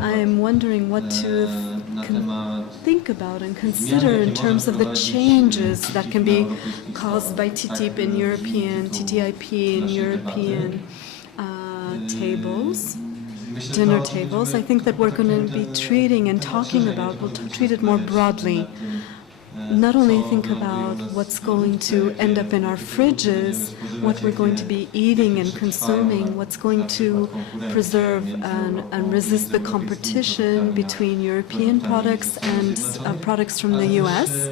I'm wondering what to think about and consider in terms of the changes that can be caused by TTIP in European, TTIP in European tables, dinner tables. I think that we're going to be treating and talking about, we'll treat it more broadly. Not only think about what's going to end up in our fridges, what we're going to be eating and consuming, what's going to preserve and resist the competition between European products and products from the US.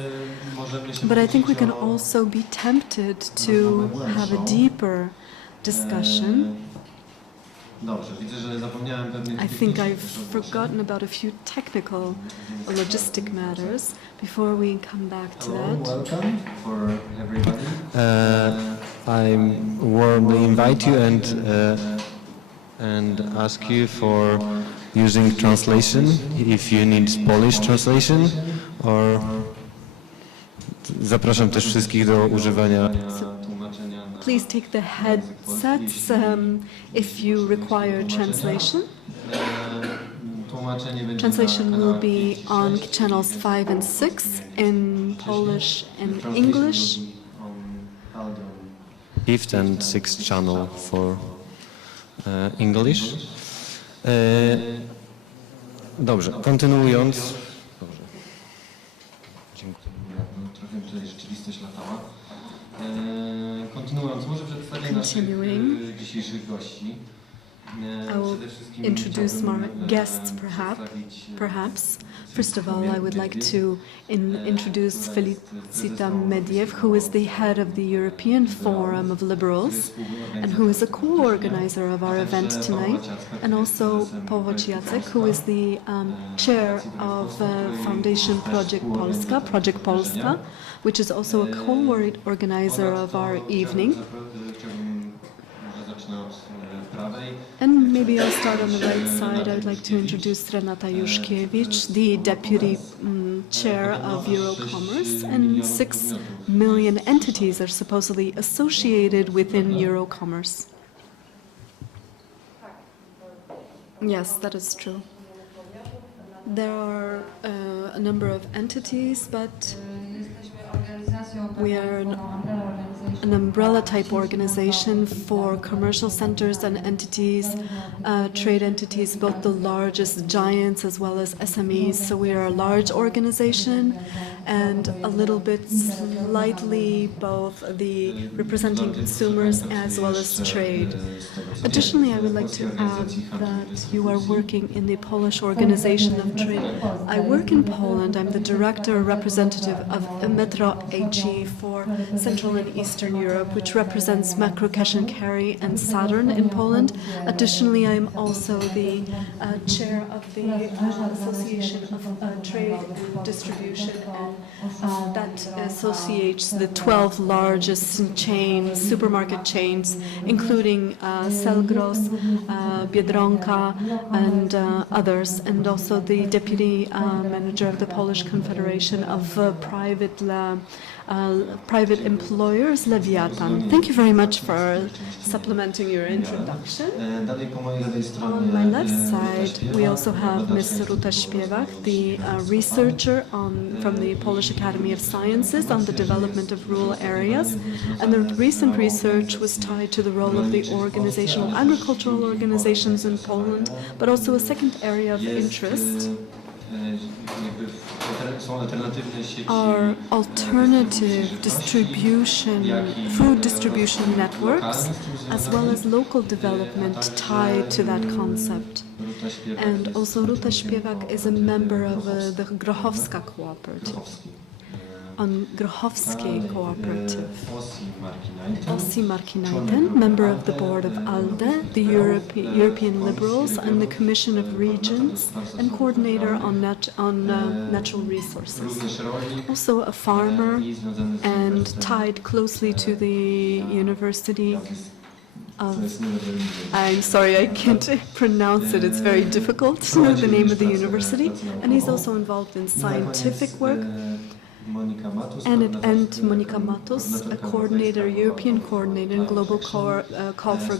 But I think we can also be tempted to have a deeper discussion. I think I've forgotten about a few technical or logistic matters before we come back to that. Welcome for everybody. I warmly invite you and ask you for using translation if you need Polish translation, or zapraszam też wszystkich do używania. Please take the headsets if you require translation. Translation will be on channels 5 and 6 in Polish and English. Fifth and sixth channel for English. Dobrze, kontynuując. Trochę tutaj rzeczywistość latała. Kontynuując, może przedstawię naszych dzisiejszych gości. I will introduce more guests, perhaps. First of all, I would like to introduce Felicita Mediev, who is the head of the European Forum of Liberals and who is a co-organizer of our event tonight, and also Powoć Jacek, who is the chair of Foundation Project Polska, which is also a co-organizer of our evening. And maybe I'll start on the right side. I would like to introduce Renata Juszkiewicz, the deputy chair of Eurocommerce, and 6 million entities are supposedly associated within Eurocommerce. Yes, that is true. There are a number of entities, but we are an umbrella type organization for commercial centers and entities, trade entities, both the largest giants as well as SMEs. So we are a large organization and a little bit slightly both the representing consumers as well as trade. Additionally, I would like to add that you are working in the Polish Organization of Trade. I work in Poland. I'm the director representative of Metro AG for Central and Eastern Europe, which represents Macro Cash and Carry and Saturn in Poland. Additionally, I'm also the chair of the Association of Trade and Distribution, and that associates the 12 largest chains, supermarket chains, including Selgros, Biedronka, and others, and also the deputy manager of the Polish Confederation of Private Employers, Leviathan. Thank you very much for supplementing your introduction. On my left side, we also have Ms. Ruta Śpiewak, the researcher from the Polish Academy of Sciences on the development of rural areas. And the recent research was tied to the role of the organizational agricultural organizations in Poland, but also a second area of interest are alternative distribution, food distribution networks, as well as local development tied to that concept. And also Ruta Śpiewak is a member of the Grochowska Cooperative. On Grochowski Cooperative. Ossi Markinaiten, member of the board of ALDE, the European Liberals, and the Commission of Regions, and coordinator on natural resources. Also a farmer and tied closely to the University of, I'm sorry, I can't pronounce it, it's very difficult, the name of the university. And he's also involved in scientific work. And Monika Matos, a coordinator, European coordinator in global call for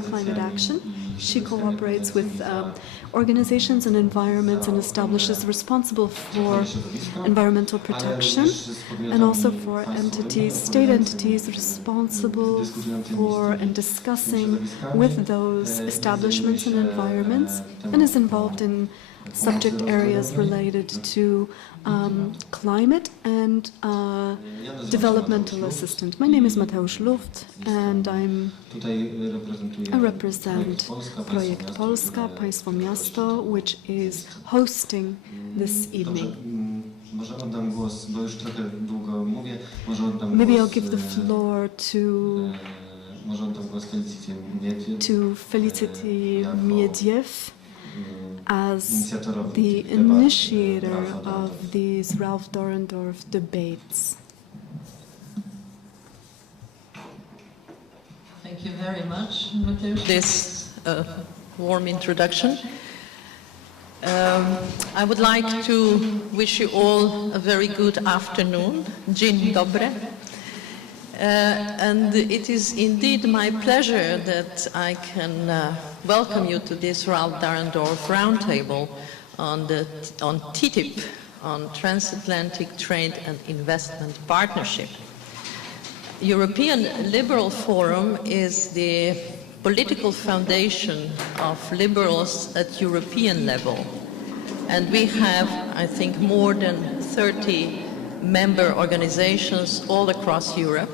climate action. She cooperates with organizations and environments and establishes responsible for environmental protection and also for entities, state entities responsible for and discussing with those establishments and environments, and is involved in subject areas related to climate and developmental assistance. My name is Mateusz Luft and I represent Projekt Polska, Państwo Miasto, which is hosting this evening. Maybe I'll give the floor to Felicity Miedziew as the initiator of these Ralf Dahrendorf debates. Thank you very much, Mateusz, this warm introduction. I would like to wish you all a very good afternoon. Dzień dobry. And it is indeed my pleasure that I can welcome you to this Ralf Dahrendorf Roundtable on TTIP, on Transatlantic Trade and Investment Partnership. European Liberal Forum is the political foundation of liberals at European level. And we have, I think, more than 30 member organizations all across Europe.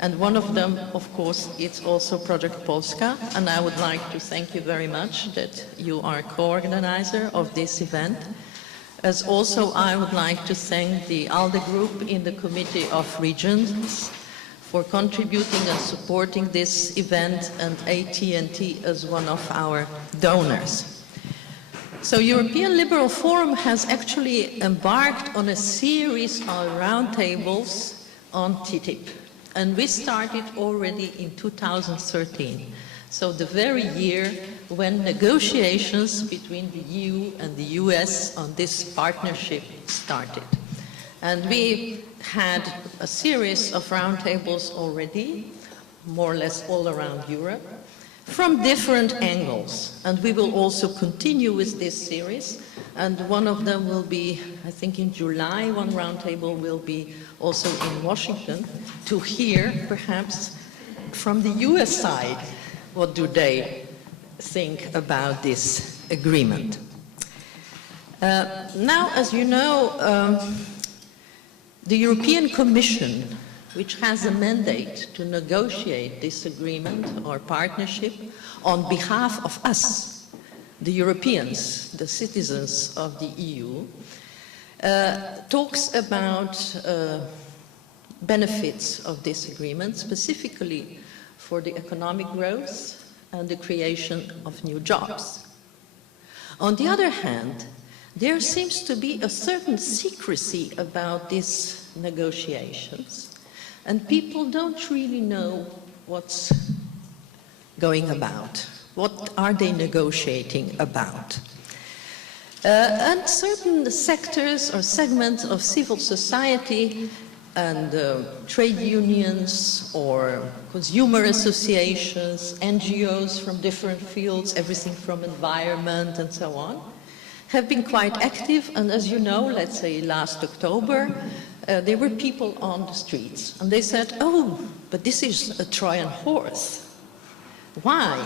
And one of them, of course, it's also Projekt Polska. And I would like to thank you very much that you are co-organizer of this event. As also, I would like to thank the ALDE group in the Committee of Regions for contributing and supporting this event, and AT&T as one of our donors. So European Liberal Forum has actually embarked on a series of roundtables on TTIP. And we started already in 2013. So the very year when negotiations between the EU and the US on this partnership started. And we had a series of roundtables already, more or less all around Europe, from different angles. And we will also continue with this series. And one of them will be, I think in July, one roundtable will be also in Washington to hear, perhaps, from the US side, what do they think about this agreement. Now, as you know, the European Commission, which has a mandate to negotiate this agreement or partnership on behalf of us, the Europeans, the citizens of the EU, talks about benefits of this agreement, specifically for the economic growth and the creation of new jobs. On the other hand, there seems to be a certain secrecy about these negotiations, and people don't really know what's going about. What are they negotiating about? And certain sectors or segments of civil society and trade unions or consumer associations, NGOs from different fields, everything from environment and so on, have been quite active. And as you know, let's say last October, there were people on the streets and they said, oh, but this is a Trojan horse. Why?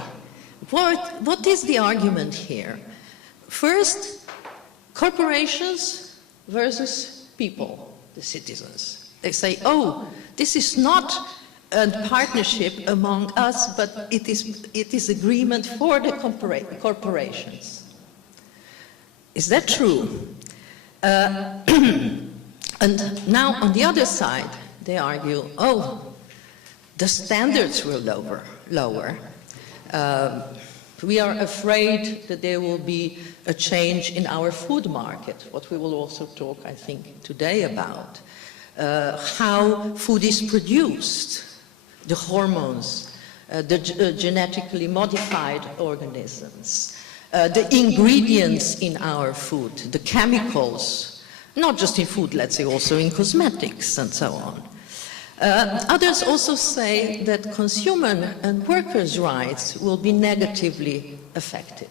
What is the argument here? First, corporations versus people, the citizens. They say, oh, this is not a partnership among us, but it is agreement for the corporations. Is that true? And now on the other side, they argue, oh, the standards will lower. We are afraid that there will be a change in our food market, what we will also talk, I think, today about. How food is produced, the hormones, the genetically modified organisms, the ingredients in our food, the chemicals, not just in food, let's say also in cosmetics and so on. Others also say that consumer and workers' rights will be negatively affected.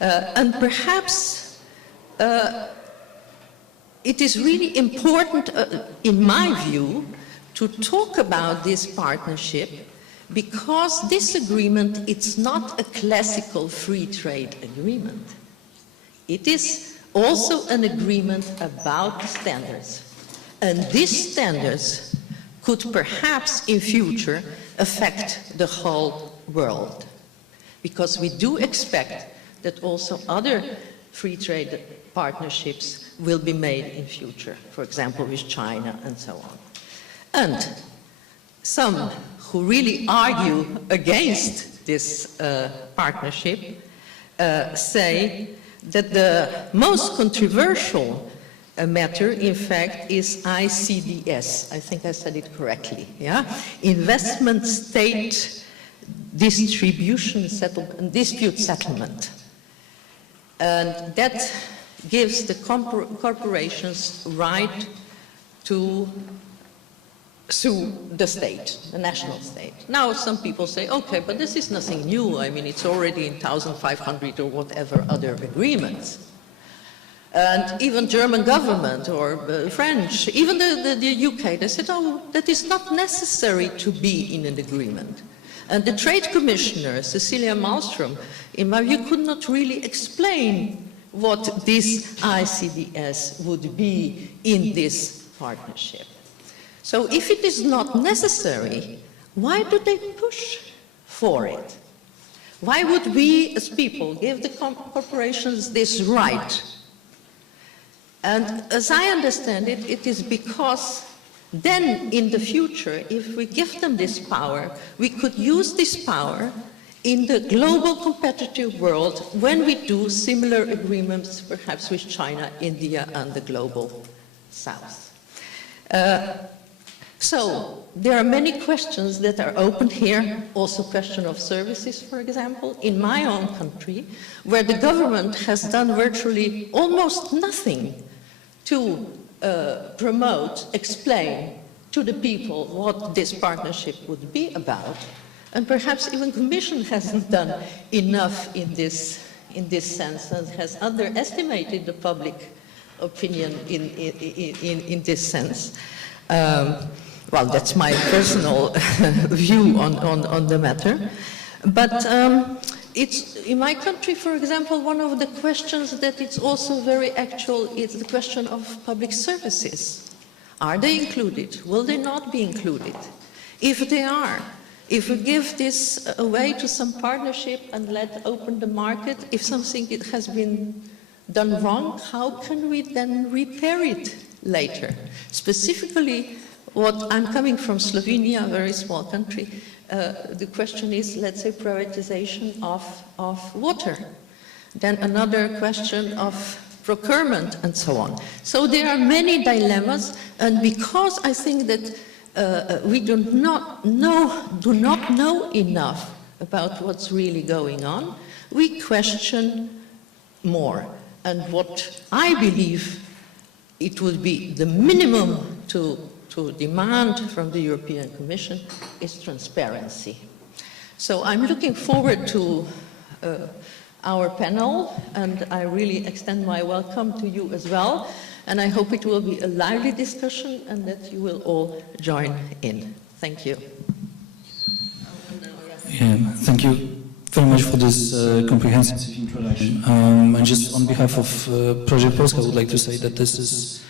And perhaps it is really important, in my view, to talk about this partnership, because this agreement, it's not a classical free trade agreement. It is also an agreement about standards. And these standards could perhaps in future affect the whole world, because we do expect that also other free trade partnerships will be made in future, for example with China and so on. And some who really argue against this partnership say that the most controversial matter, in fact, is ICDS. I think I said it correctly, yeah? Investment State Distribution Dispute Settlement. And that gives the corporations right to sue the state, the national state. Now some people say, okay, but this is nothing new. I mean, it's already in 1,500 or whatever other agreements. And even German government or French, even the UK, they said, oh, that is not necessary to be in an agreement. And the trade commissioner, Cecilia Malmström, in my view, could not really explain what this ICDS would be in this partnership. So if it is not necessary, why do they push for it? Why would we as people give the corporations this right? And as I understand it, it is because then in the future, if we give them this power, we could use this power in the global competitive world when we do similar agreements, perhaps with China, India, and the global South. So there are many questions that are open here, also question of services, for example, in my own country, where the government has done virtually almost nothing to promote, explain to the people what this partnership would be about. And perhaps even the Commission hasn't done enough in this sense and has underestimated the public opinion in this sense. Well, that's my personal view on the matter. But it's, in my country, for example, one of the questions that it's also very actual is the question of public services. Are they included? Will they not be included? If they are, if we give this away to some partnership and let open the market, if something has been done wrong, how can we then repair it later? Specifically, I'm coming from Slovenia, a very small country. The question is, let's say, privatization of water. Then another question of procurement and so on. So there are many dilemmas, and because I think that we do not know enough about what's really going on, we question more. And what I believe it would be the minimum to demand from the European Commission is transparency. So I'm looking forward to our panel, and I really extend my welcome to you as well. And I hope it will be a lively discussion and that you will all join in. Thank you. Yeah, thank you very much for this comprehensive introduction. And just on behalf of Project Polska, I would like to say that this is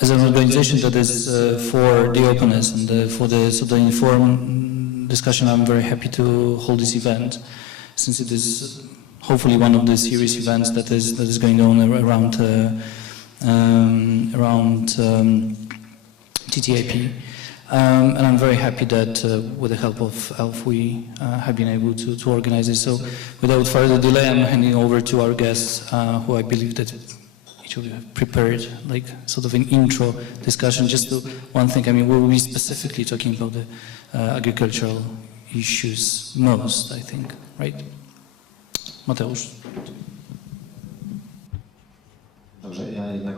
as an organization that is for the openness and for the sort of informed discussion. I'm very happy to hold this event, since it is hopefully one of the serious events that is going on around TTIP. And I'm very happy that with the help of Ralf we have been able to organize this. So without further delay, I'm handing over to our guests, who I believe that each of you have prepared like sort of an intro discussion. Just to one thing, I mean, we'll be specifically talking about the agricultural issues most, I think, right? Mateusz. Dobrze, ja jednak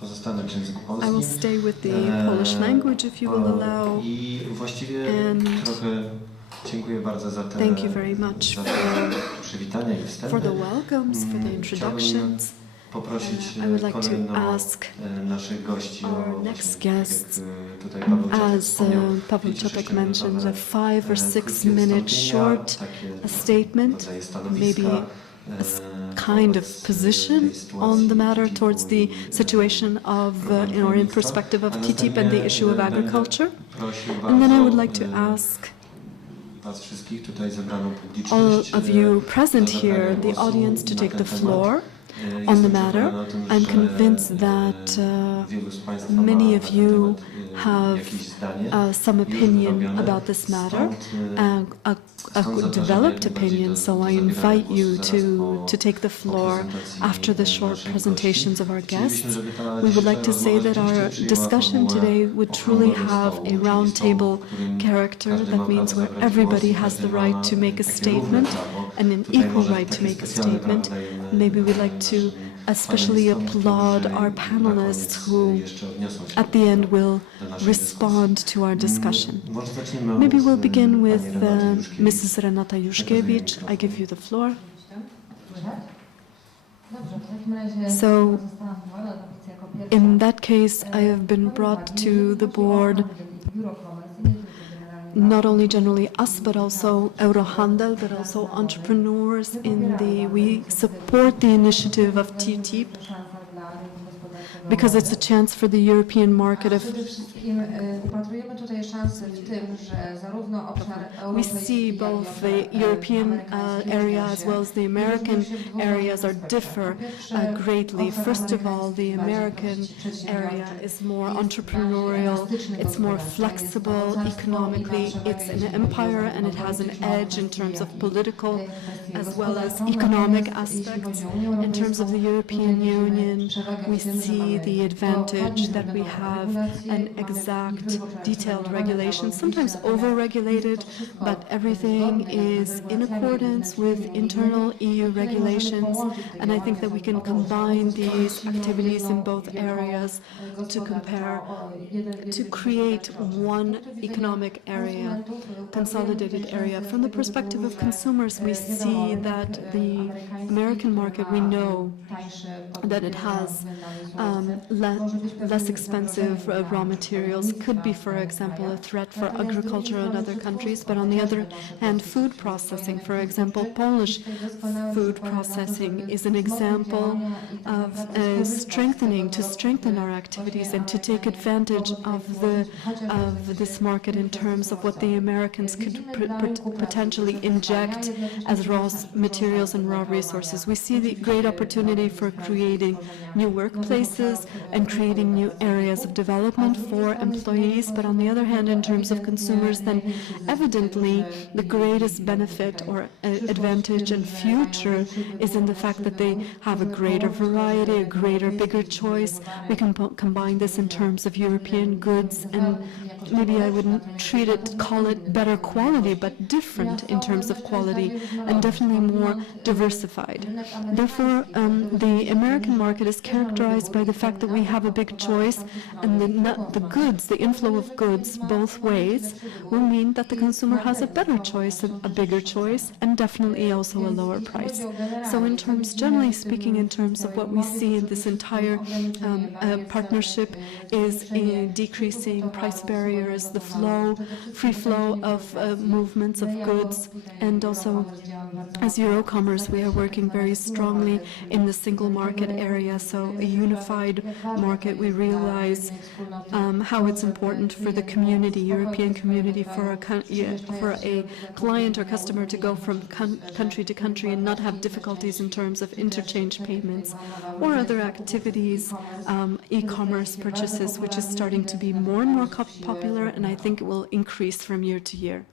Pozostanę w języku I will polskim. stay with the Polish language, if you will allow. I właściwie And trochę dziękuję bardzo za te thank you very much za te przywitania i wstępy. for the welcomes, for the introductions. Poprosić I would like to kolejno ask naszych gości our o next właśnie, guests, jak tutaj Paweł Czatek as wspomniał, Paweł 5 czy Czatek 6 mentioned, a minutowe, 5 or 6 krótkie minute wystąpienia, short takie statement, rodzaje stanowiska, maybe a kind of wobec position tej sytuacji on the matter TTIP-u towards the i, situation of, or in perspective of a TTIP and the issue of następnie agriculture. prosił And then I would bardzo, like to ask Was wszystkich tutaj zebraną all publiczność of you o present zabranie here, the głosu audience, to na take ten the temat. floor on the Jestem matter. przekonany o tym, I'm że, convinced that wielu z Państwa many ma of na ten you temat, have jakieś zdanie some już opinion wyrobione. about this matter, Stąd, a stąd zapraszam developed jak najbardziej opinion, do so I zabierania invite głosu you zaraz to take the floor prezentacji after the short naszych presentations gości. of our Chcielibyśmy, guests. żeby ta We would like to dzisiejsza say that rozmowa our rzeczywiście przyjęła discussion formułę today would truly okrągłego have stołu, a czyli round stołu, table w którym character. każdy That ma means prawo where zabrać everybody głos, has the każdy ma right to make a takie równe statement prawo. and an Tutaj equal może right to takie make a specjalne statement. prawo dajemy Maybe we'd like to naszym especially panelistom, applaud którzy our na panelists koniec who jeszcze odniosą się at the end will do naszej respond to our dyskusji. discussion. Może zaczniemy Maybe od we'll begin with pani Renaty Juszkiewicz. Mrs. Renata Juszkiewicz. I give you the floor. So, in that case, I have been brought to the board, not only generally us, but also Eurohandel, but also entrepreneurs we support the initiative of TTIP because it's a chance for the European market of we see both the European area as well as the American areas differ greatly. First of all, the American area is more entrepreneurial, it's more flexible economically, it's an empire and it has an edge in terms of political as well as economic aspects. In terms of the European Union, we see the advantage that we have an exact, detailed regulation, sometimes over-regulated, but everything is in accordance with internal EU regulations, and I think that we can combine these activities in both areas to create one economic area, consolidated area. From the perspective of consumers, we see that the American market, we know that it has less expensive raw materials, could be, for example, a threat for agriculture in other countries, but on the other hand, food processing, for example, Polish food processing is an example of strengthen our activities and to take advantage of this market in terms of what the Americans could potentially inject as raw materials and raw resources. We see the great opportunity for creating new workplaces and creating new areas of development for employees, but on the other hand, in terms of consumers, then evidently the greatest benefit or advantage and future is in the fact that they have a greater variety, a bigger choice. We can combine this in terms of European goods, and maybe I wouldn't call it better quality, but different in terms of quality, and definitely more diversified. Therefore, the American market is characterized by the fact that we have a big choice, and the inflow of goods both ways will mean that the consumer has a better choice, a bigger choice, and definitely also a lower price. So in terms, generally speaking, in terms of what we see in this entire partnership is in decreasing price barriers, the free flow of movements of goods, and also as Eurocommerce, we are working very strongly in the single market area, so a unified market. We realize how it's important for the community, European community, for a client or customer to go from country to country and not have difficulties in terms of interchange payments or other activities, e-commerce purchases, which is starting to be more and more popular, and I think it will increase from year to year.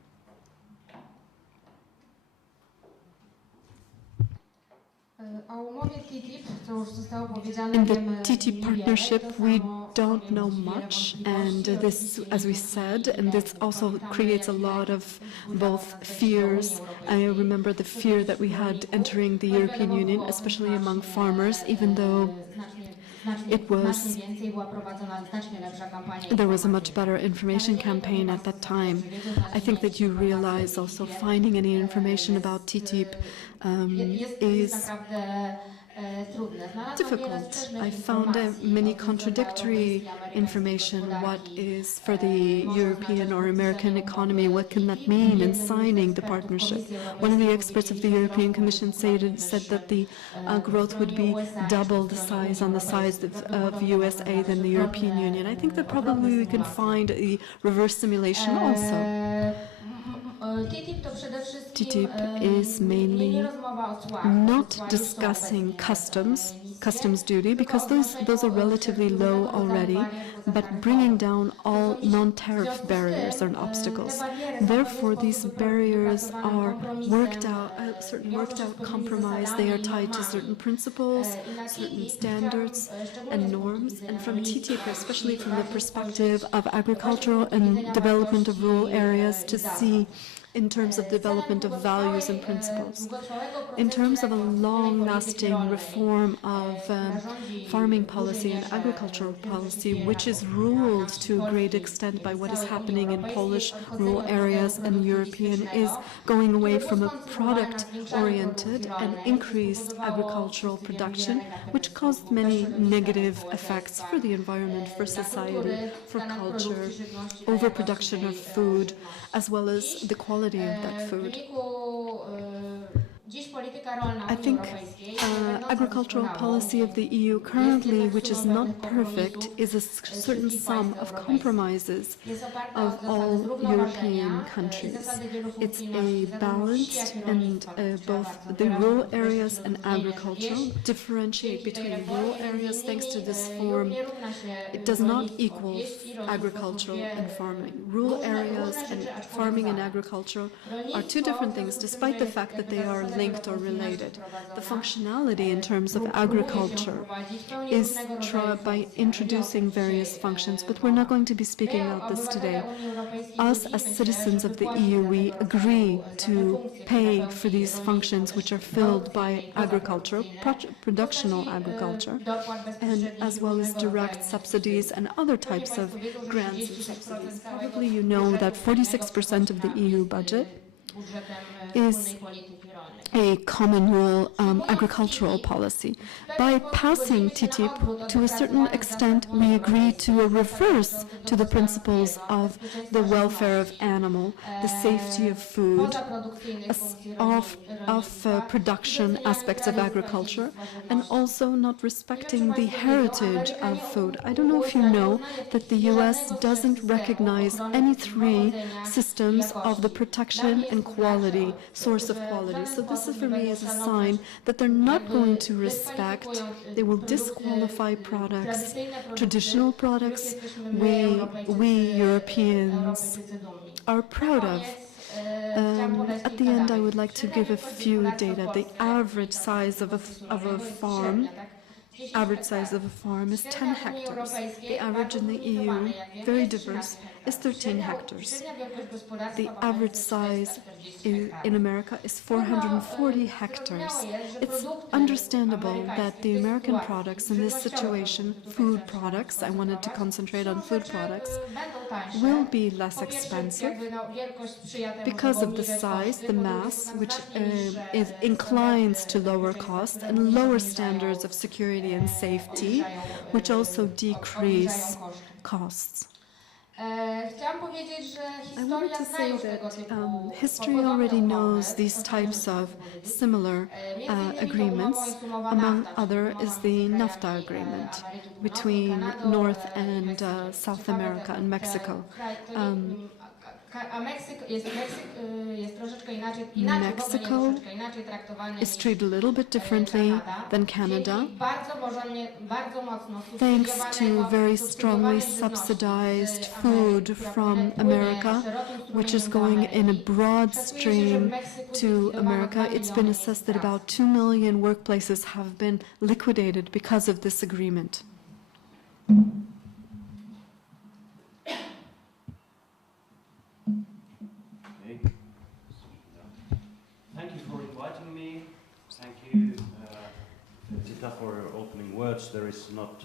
In the TTIP partnership, we don't know much, and this, as we said, and this also creates a lot of both fears. I remember the fear that we had entering the European Union, especially among farmers, even though there was a much better information campaign at that time. I think that you realize also finding any information about TTIP is difficult. I found many contradictory information. What is for the European or American economy? What can that mean in signing the partnership? One of the experts of the European Commission said that the growth would be double the size of USA than the European Union. I think that probably we can find a reverse simulation also. TTIP is mainly not discussing customs duty, because those are relatively low already, but bringing down all non-tariff barriers and obstacles. Therefore, these barriers are worked out, a certain worked out compromise. They are tied to certain principles, certain standards and norms. And from TTIP, especially from the perspective of agricultural and development of rural areas, to see in terms of development of values and principles. In terms of a long-lasting reform of farming policy and agricultural policy, which is ruled to a great extent by what is happening in Polish rural areas and European, is going away from a product-oriented and increased agricultural production, which caused many negative effects for the environment, for society, for culture, overproduction of food, as well as the quality of that food. I think agricultural policy of the EU currently, which is not perfect, is a certain sum of compromises of all European countries. It's a balanced and both the rural areas and agricultural differentiate between rural areas thanks to this form. It does not equal agricultural and farming. Rural areas and farming and agriculture are two different things, despite the fact that they are linked or related. The functionality in terms of agriculture is by introducing various functions, but we're not going to be speaking about this today. Us, as citizens of the EU, we agree to pay for these functions which are filled by agriculture, productional agriculture, and as well as direct subsidies and other types of grants and subsidies. Probably you know that 46% of the EU budget is a common rule agricultural policy. By passing TTIP, to a certain extent, we agree to a reverse to the principles of the welfare of animal, the safety of food, of production aspects of agriculture, and also not respecting the heritage of food. I don't know if you know that the US doesn't recognize any three systems of the protection and quality, source of quality. So this for me is a sign that they're not going to respect, they will disqualify products, traditional products we Europeans are proud of. At the end, I would like to give a few data. The average size of a farm is 10 hectares. The average in the EU, very diverse, is 13 hectares. The average size in America is 440 hectares. It's understandable that the American products in this situation, food products, I wanted to concentrate on food products, will be less expensive because of the size, the mass, which inclines to lower cost and lower standards of security and safety, which also decrease costs. I wanted to say that history already knows these types of similar agreements. Among other is the NAFTA agreement between North and South America and Mexico. Mexico is treated a little bit differently than Canada, thanks to very strongly subsidized food from America, which is going in a broad stream to America. It's been assessed that about 2 million workplaces have been liquidated because of this agreement. Thank you for inviting me. Thank you, Zita, for your opening words. There is not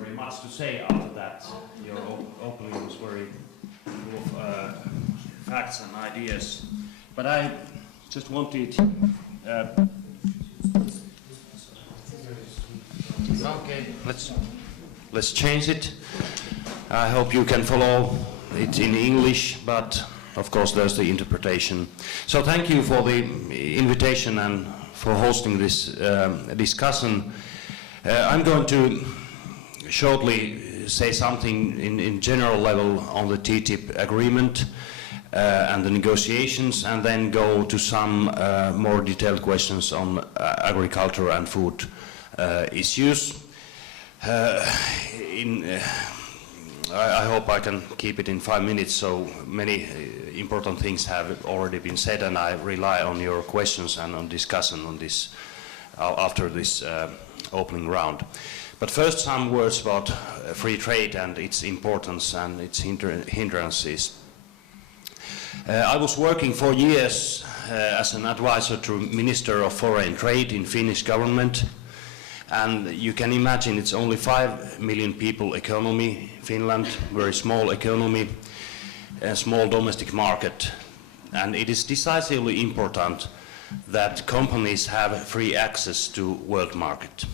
very much to say after that. Your opening was very full of facts and ideas. But I just wanted... okay, let's change it. I hope you can follow it in English, but of course there's the interpretation. So thank you for the invitation and for hosting this discussion. I'm going to shortly say something in general level on the TTIP agreement and the negotiations, and then go to some more detailed questions on agriculture and food issues. I hope I can keep it in 5 minutes, so many important things have already been said, and I rely on your questions and on discussion on this after this opening round. But first, some words about free trade and its importance and its hindrances. I was working for years as an advisor to Minister of Foreign Trade in Finnish government, and you can imagine it's only 5 million people economy, Finland, very small economy, a small domestic market, and it is decisively important that companies have free access to world market.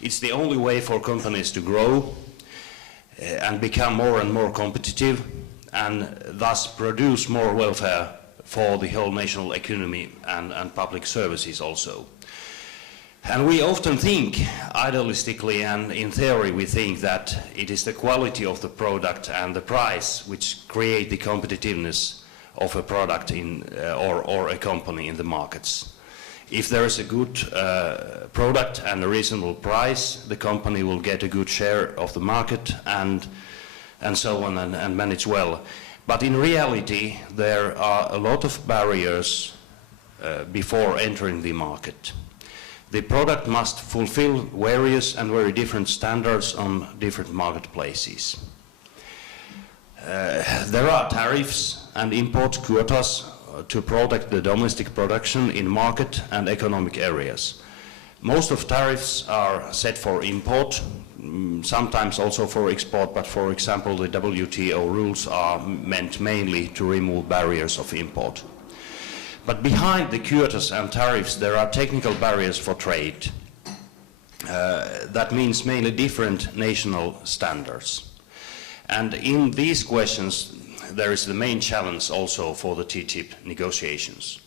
It's the only way for companies to grow and become more and more competitive, and thus produce more welfare for the whole national economy and public services also. And we often think, idealistically and in theory, we think that it is the quality of the product and the price which create the competitiveness of a product or a company in the markets. If there is a good product and a reasonable price, the company will get a good share of the market and so on, and manage well. But in reality, there are a lot of barriers before entering the market. The product must fulfill various and very different standards on different marketplaces. There are tariffs and import quotas to protect the domestic production in market and economic areas. Most of tariffs are set for import, sometimes also for export, but for example the WTO rules are meant mainly to remove barriers of import. But behind the quotas and tariffs there are technical barriers for trade. That means mainly different national standards. And in these questions there is the main challenge also for the TTIP negotiations.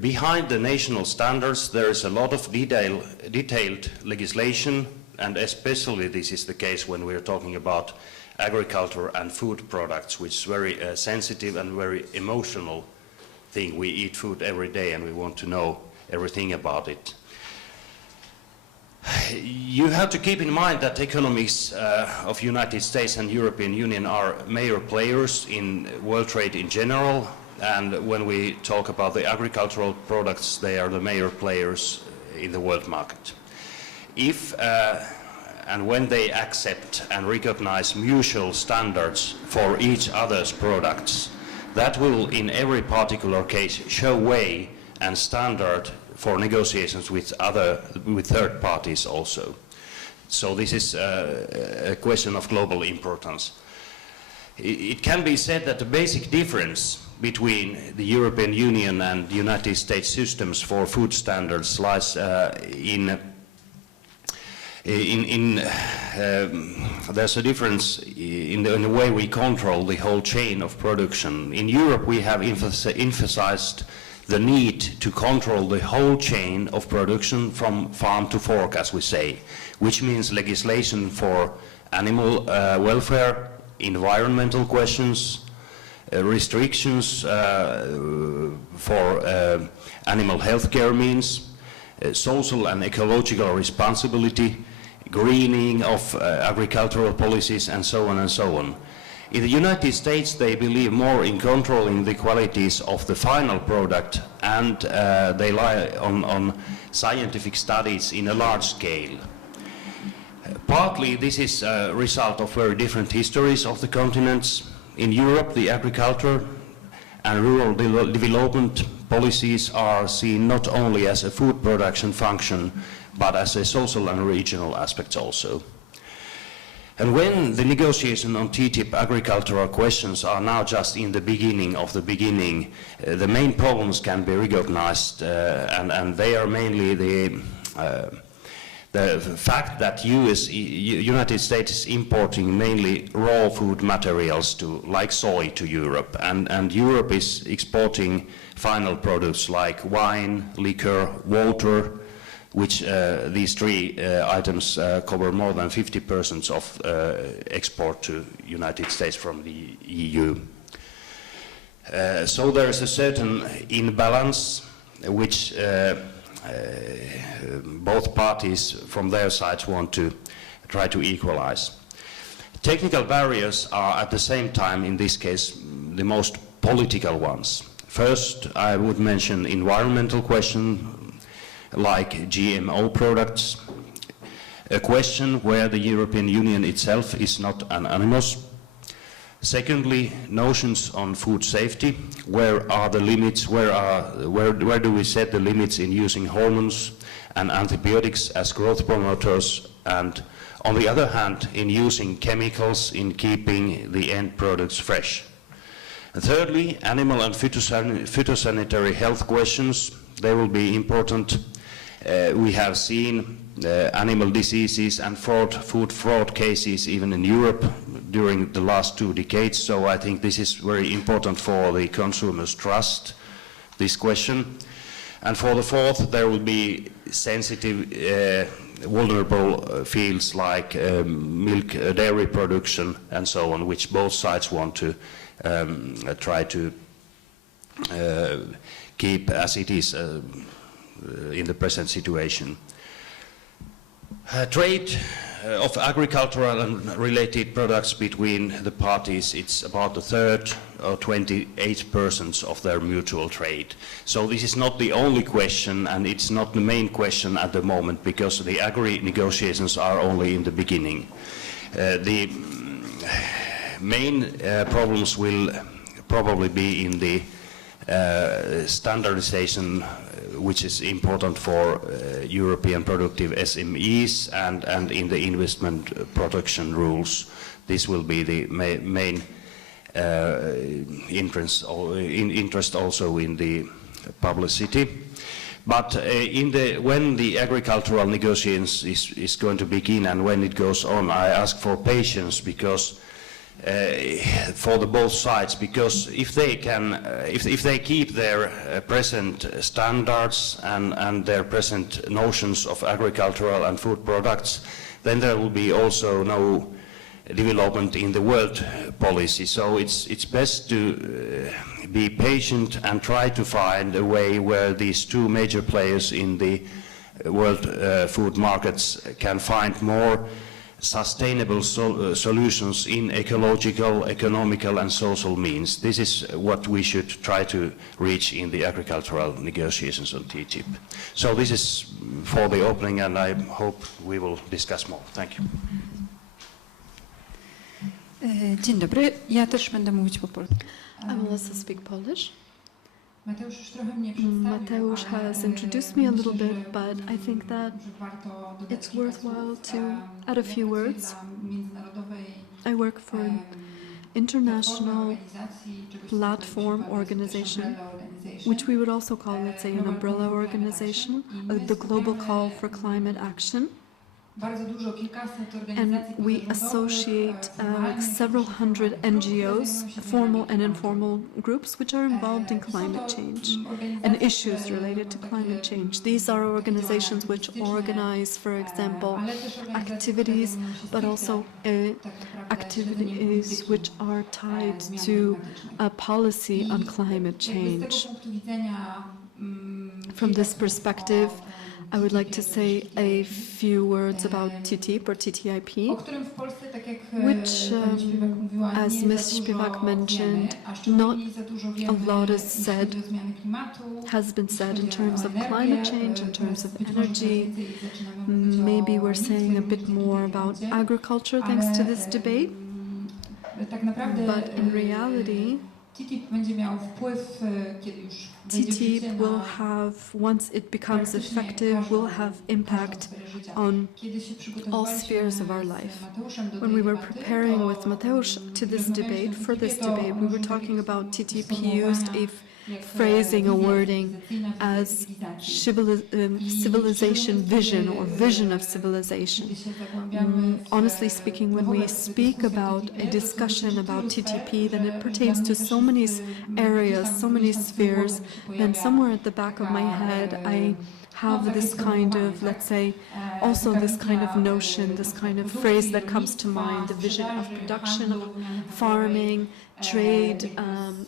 Behind the national standards there is a lot of detailed legislation, and especially this is the case when we are talking about agriculture and food products, which is very sensitive and very emotional thing. We eat food every day and we want to know everything about it. You have to keep in mind that economies of United States and European Union are major players in world trade in general, and when we talk about the agricultural products, they are the major players in the world market. If and when they accept and recognize mutual standards for each other's products, that will in every particular case show way and standard for negotiations with third parties also. So this is a question of global importance. It can be said that the basic difference between the European Union and the United States systems for food standards lies there's a difference in the way we control the whole chain of production. In Europe we have emphasized the need to control the whole chain of production from farm to fork, as we say, which means legislation for animal welfare, environmental questions, restrictions for animal health care means, social and ecological responsibility, greening of agricultural policies, and so on and so on. In the United States they believe more in controlling the qualities of the final product, and they rely on scientific studies in a large scale. Partly this is a result of very different histories of the continents. In Europe the agriculture and rural development policies are seen not only as a food production function but as a social and regional aspect also. And when the negotiation on TTIP agricultural questions are now just in the beginning of the beginning, the main problems can be recognized, and they are mainly the fact that United States is importing mainly raw food materials like soy to Europe, and Europe is exporting final products like wine, liquor, water, which these three items cover more than 50% of export to United States from the EU. So there is a certain imbalance which both parties from their sides want to try to equalize. Technical barriers are at the same time, in this case, the most political ones. First, I would mention environmental questions like GMO products, a question where the European Union itself is not unanimous. Secondly, notions on food safety. Where are the limits? Where do we set the limits in using hormones and antibiotics as growth promoters, and on the other hand, in using chemicals in keeping the end products fresh? And thirdly, animal and phytosanitary health questions. They will be important. We have seen animal diseases and food fraud cases even in Europe during the last 2 decades, so I think this is very important for the consumers' trust, this question. And for the fourth, there will be sensitive, vulnerable fields like milk, dairy production and so on, which both sides want to try to keep as it is in the present situation. Trade of agricultural and related products between the parties, it's about a third or 28% of their mutual trade. So this is not the only question, and it's not the main question at the moment, because the agri negotiations are only in the beginning. The main problems will probably be in the standardization, which is important for European productive SMEs, and in the investment protection rules. This will be the main interest also in the publicity. But when the agricultural negotiations is going to begin and when it goes on, I ask for patience, because for both sides, because if they keep their present standards and their present notions of agricultural and food products, then there will be also no development in the world policy. So it's best to be patient and try to find a way where these two major players in the world food markets can find more sustainable solutions in ecological, economical and social means. This is what we should try to reach in the agricultural negotiations on TTIP. So this is for the opening, and I hope we will discuss more. Thank you. Dzień dobry, ja też będę mówić po polsku. I will also speak Polish. Mateusz już trochę mnie przedstawił, Mateusz has introduced me a little bit, but I think that it's worthwhile to add a few words. I work for an international platform organization, which we would also call, let's say, an umbrella organization, the Global Call for Climate Action. And we associate several hundred NGOs, formal and informal groups, which are involved in climate change and issues related to climate change. These are organizations which organize, for example, activities, but also activities which are tied to a policy on climate change. From this perspective, I would like to say a few words about TTIP or TTIP, which, as Ms. Śpiewak mentioned, not a lot has been said in terms of climate change, in terms of energy. Maybe we're saying a bit more about agriculture thanks to this debate, but in reality, TTIP będzie miał wpływ, kiedy już TTIP will have, once it becomes effective, will have impact on all spheres of our life. When we were preparing with Mateusz to this debate, for this debate, we were talking about TTIP. He used a phrasing, a wording as civilization vision or vision of civilization. Honestly speaking, when we speak about a discussion about TTIP, then it pertains to so many areas, so many spheres, then somewhere at the back of my head I have this kind of, let's say, also this kind of notion, this kind of phrase that comes to mind, the vision of production, of farming, trade,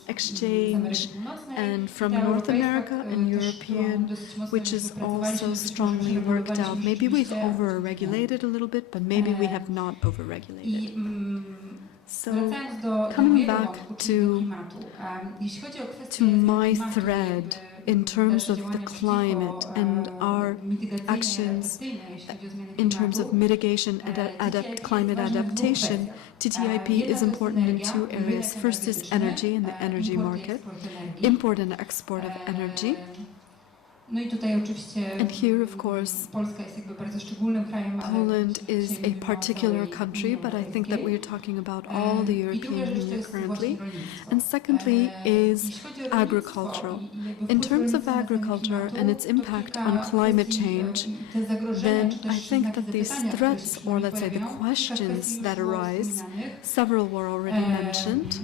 exchange, and from North America and European, which is also strongly worked out. Maybe we've over-regulated a little bit, but maybe we have not over-regulated. So, coming back to my thread in terms of the climate and our actions in terms of mitigation and climate adaptation, TTIP is important in two areas. First is energy and the energy market, import and export of energy. And here, of course, Poland is a particular country, but I think that we are talking about all the European Union currently. And secondly is agricultural. In terms of agriculture and its impact on climate change, then I think that these threats, or let's say the questions that arise, several were already mentioned.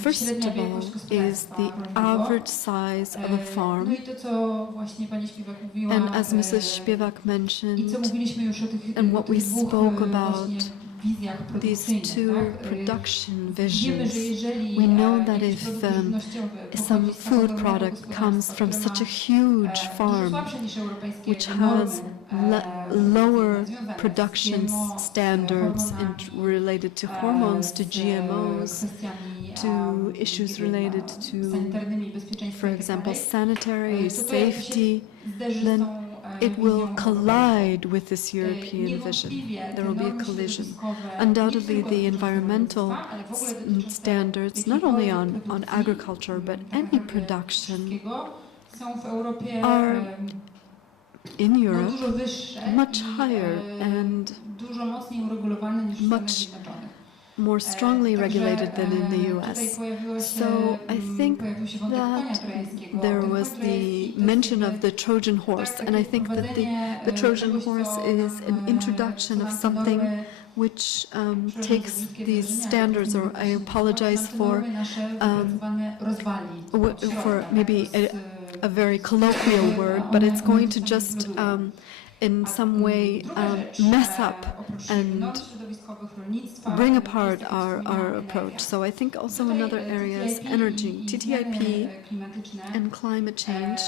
First of all is the average size of a farm, and as Mrs. Śpiewak mentioned, and what we spoke about, these two production visions. We know that if some food product comes from such a huge farm, which has lower production standards related to hormones, to GMOs, to issues related to, for example, sanitary safety, then it will collide with this European vision. There will be a collision. Undoubtedly, the environmental standards, not only on agriculture, but any production, are in Europe much higher and much more strongly regulated than in the US. So I think that there was the mention of the Trojan horse, and I think that the Trojan horse is an introduction of something which takes these standards, or I apologize for maybe a very colloquial word, but it's going to just in some way mess up and bring apart our approach. So I think also another area is energy. TTIP and climate change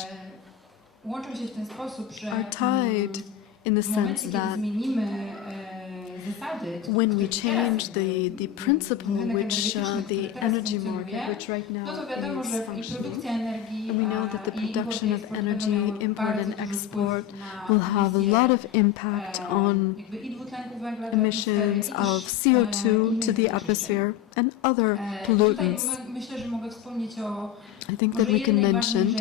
are tied in the sense that when we change the principle which the energy market, which right now is functioning, and we know that the production of energy, import and export, will have a lot of impact on emissions of CO2 to the atmosphere and other pollutants. I think that we can mention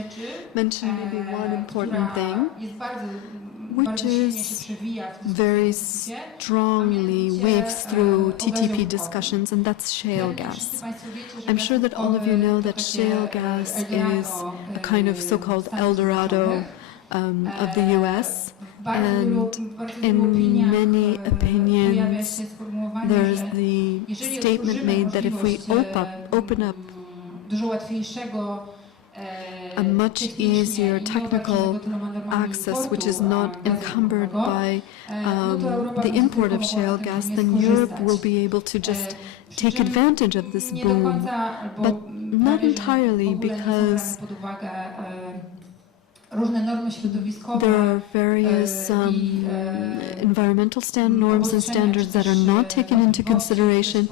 maybe one important thing, which is very strongly waves through TTIP discussions, and that's shale gas. I'm sure that all of you know that shale gas is a kind of so-called El Dorado of the US, and in many opinions there's the statement made that if we open up a much easier technical access, which is not encumbered by the import of shale gas, then Europe will be able to just take advantage of this boom, but not entirely, because różne normy środowiskowe There are various environmental norms and standards that are not taken into consideration,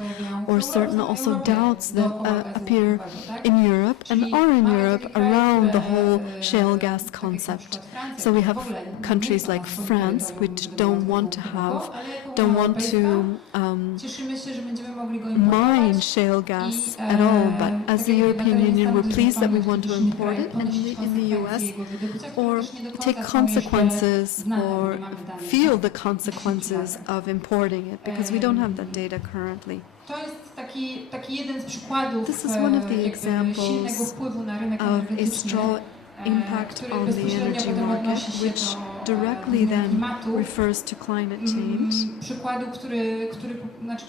or certain also doubts that appear in Europe and are in Europe around the whole shale gas concept. So we have countries like France which don't want to cieszymy się, że będziemy mogli go mine shale gas at all, but as the European Union we're pleased that we want to import it, and in the US or take consequences or feel the consequences of importing it, because we don't have that data currently. To jest taki jeden z przykładów This is one of the silnego examples wpływu na rynek of a energetyczny, strong impact który on the bezpośrednio energy potem market, odnosi się which do directly then klimatu. refers to climate change. Przykładu, znaczy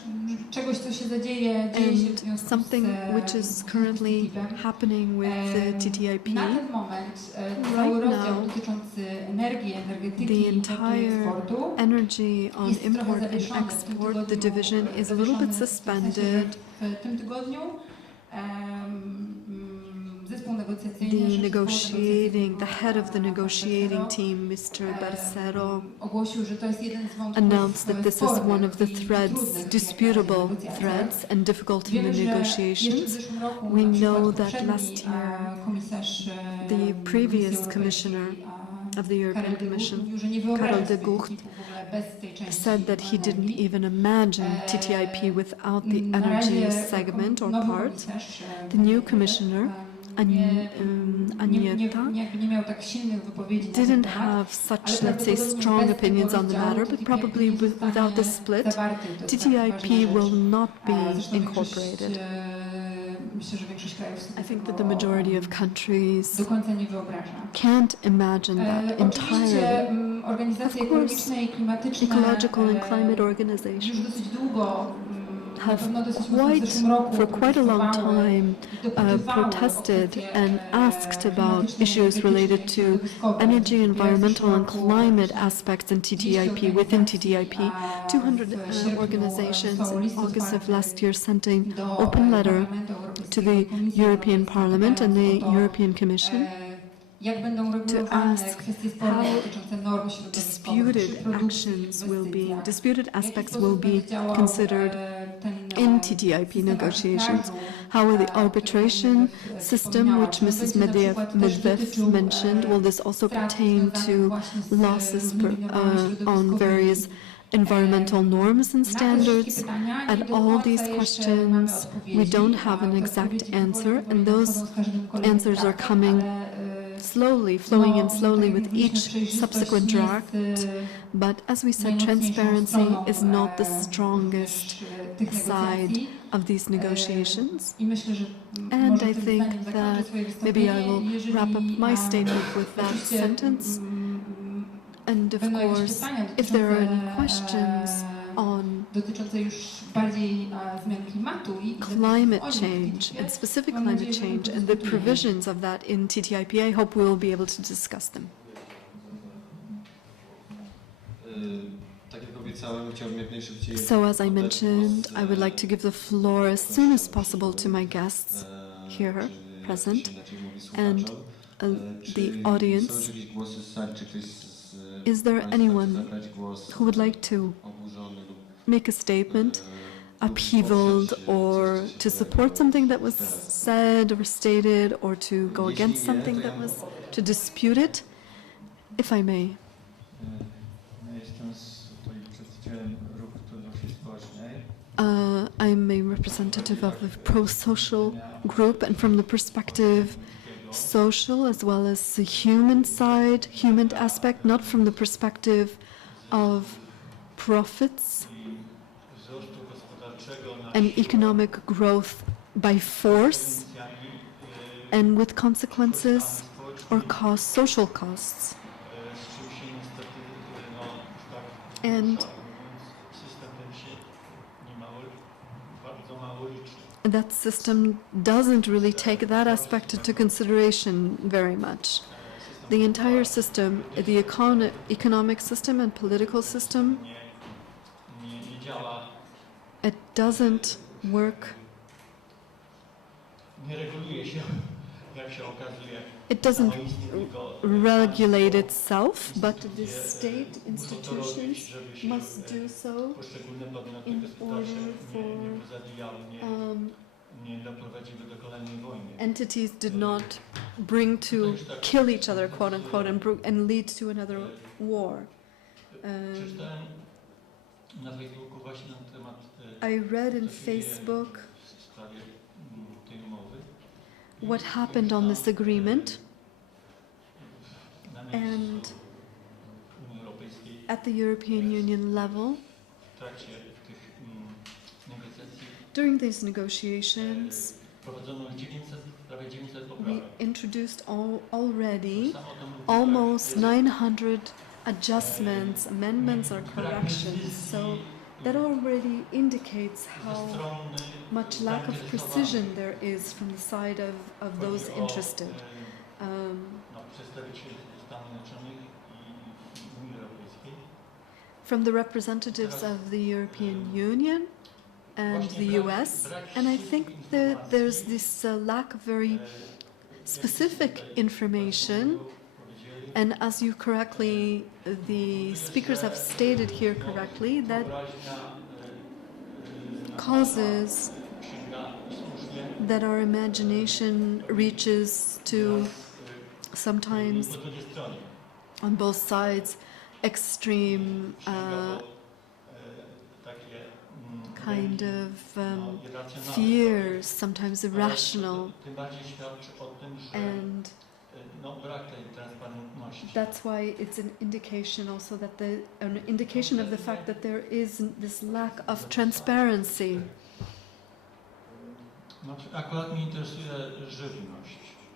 czegoś, co się dzieje się w And związku something z which is currently TTIP-em. happening with the TTIP. Na ten moment cały rozdział dotyczący energii, energetyki, The importu i entire eksportu energy on jest trochę import and zawieszony. W tym export, the tygodniu, division is a little bit zawieszony w suspended. sensie, że w tym tygodniu zespół negocjacyjny, The head of the negotiating team, Mr. Bercero, ogłosił, że to jest jeden z wątków announced that this is one of the spornych i threads, trudnych disputable negocjacjach. threads and difficult in Wiemy, the że jeszcze w negotiations. zeszłym roku We na przykład know that poprzedni, last year komisarz the previous Komisji commissioner Europejskiej, of the European Karol de Gucht Commission, mówił, że nie wyobraża Karol de sobie Gucht, TTIP-u w ogóle bez tej części said that he didn't energii. even imagine TTIP without the Na energy razie segment or nowy part. komisarz, The new commissioner, Anieta, nie miał tak silnych wypowiedzi na ten didn't temat, have such, ale let's say, prawdopodobnie strong bez opinions tego on the rozdziału matter, but TTIP probably nie zostanie without the split, zawarty. To jest tak ważna TTIP will rzecz. not be Zresztą incorporated. myślę, że większość krajów sobie I think that tego the majority of countries do końca nie wyobraża. can't imagine that Oczywiście entirely. organizacje Of course, ekologiczne i klimatyczne Ecological and climate już organizations dosyć długo, na have pewno dosyć mocno w zeszłym roku for quite a long protestowały time i dopytywały o protested kwestie, and asked about klimatyczne, issues related to środowiskowe. energy, Ja w environmental zeszłym and roku climate aspects in TTIP. Within TTIP, 200 organizations in August of last year sent an open letter to the European Parliament and the European Commission Jak będą regulowane ask kwestie sporne how dotyczące norm środowiskowych przy disputed produkcji i actions will be, inwestycjach. disputed W jaki aspects sposób will be będzie działał, considered in TTIP system negotiations. arbitrażu, How will the o którym arbitration Medvedev system, wspominała, which czy Mrs. będzie na przykład też Medvedev dotyczył, mentioned, will this also strat pertain związanych to właśnie z losses różnymi normami on środowiskowymi. various environmental norms and Na te wszystkie standards? pytania nie At do all końca these jeszcze questions, mamy we odpowiedzi, don't have an a te exact odpowiedzi answer, powoli and those nadchodzą z każdym kolejnym answers are traktem, coming ale, slowly, flowing in slowly with mówiliśmy, each przejrzystość subsequent nie draft. jest, But as we said, najmocniejszą transparency stroną, is not the również, strongest tych side negocjacji. of these negotiations. I myślę, że And może I tym think zdaniem zakończę that swoje maybe I wystąpienie. will Jeżeli, wrap up my statement with that oczywiście, sentence. And of będą jakieś course, pytania if there are any dotyczące, questions on dotyczące już bardziej zmian klimatu i climate oni w change TTIP-ie, and specific mam climate nadzieję, że change and the provisions of that in TTIP, I hope we will be able to discuss them. Tak jak obiecałem, chciałbym jak najszybciej... So as I mentioned, I would like to give the floor as soon as possible to my guests here present and the audience. Is there anyone who would like to make a statement, upheavaled, or to support something that was said or stated, or to go against something that was, to dispute it? If I may. I'm a representative of a pro-social group, and from the perspective social as well as the human side, human aspect, not from the perspective of profits and economic growth by force and with consequences or social costs. And that system doesn't really take that aspect into consideration very much. The entire system, the economic system and political system, it doesn't work. Nie reguluje się, jak się okazuje, It doesn't regulate itself, but the state institutions must do so in order for entities did not bring to kill each other, quote unquote, and lead to another war. I read in Facebook what happened on this agreement, and at the European Union level, during these negotiations, we introduced already almost 900 adjustments, amendments, or corrections. So that already indicates how much lack of precision there is from the side of those interested. From the representatives of the European Union and the US, and I think that there's this lack of very specific information, and as you correctly, the speakers have stated here correctly, that causes that our imagination reaches to sometimes on both sides extreme kind of fears, sometimes irrational, and that's why it's an indication also that an indication of the fact that there is this lack of transparency.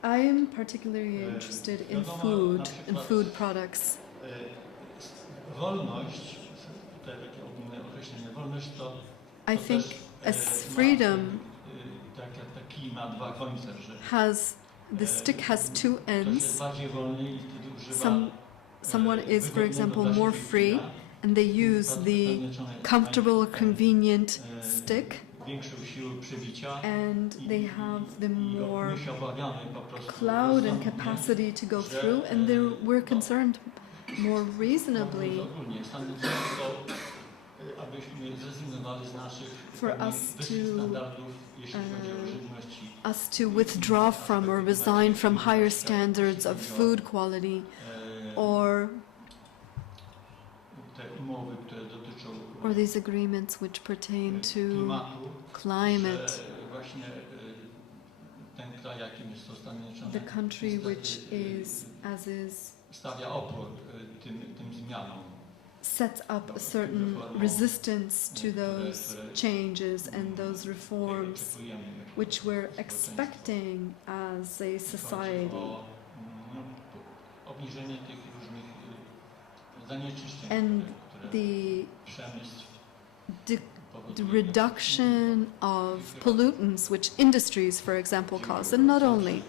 I am particularly interested in food and food products. I think as freedom has, the stick has two ends. Someone is, for example, more free, and they use the comfortable, convenient stick, and they have the more cloud and capacity to go through, and we're concerned more reasonably for us to withdraw from or resign from higher standards of food quality, or these agreements which pertain to climate. The country which is, as is, sets up a certain resistance to those changes and those reforms which we're expecting as a society. And the reduction of pollutants which industries, for example, cause, and not only.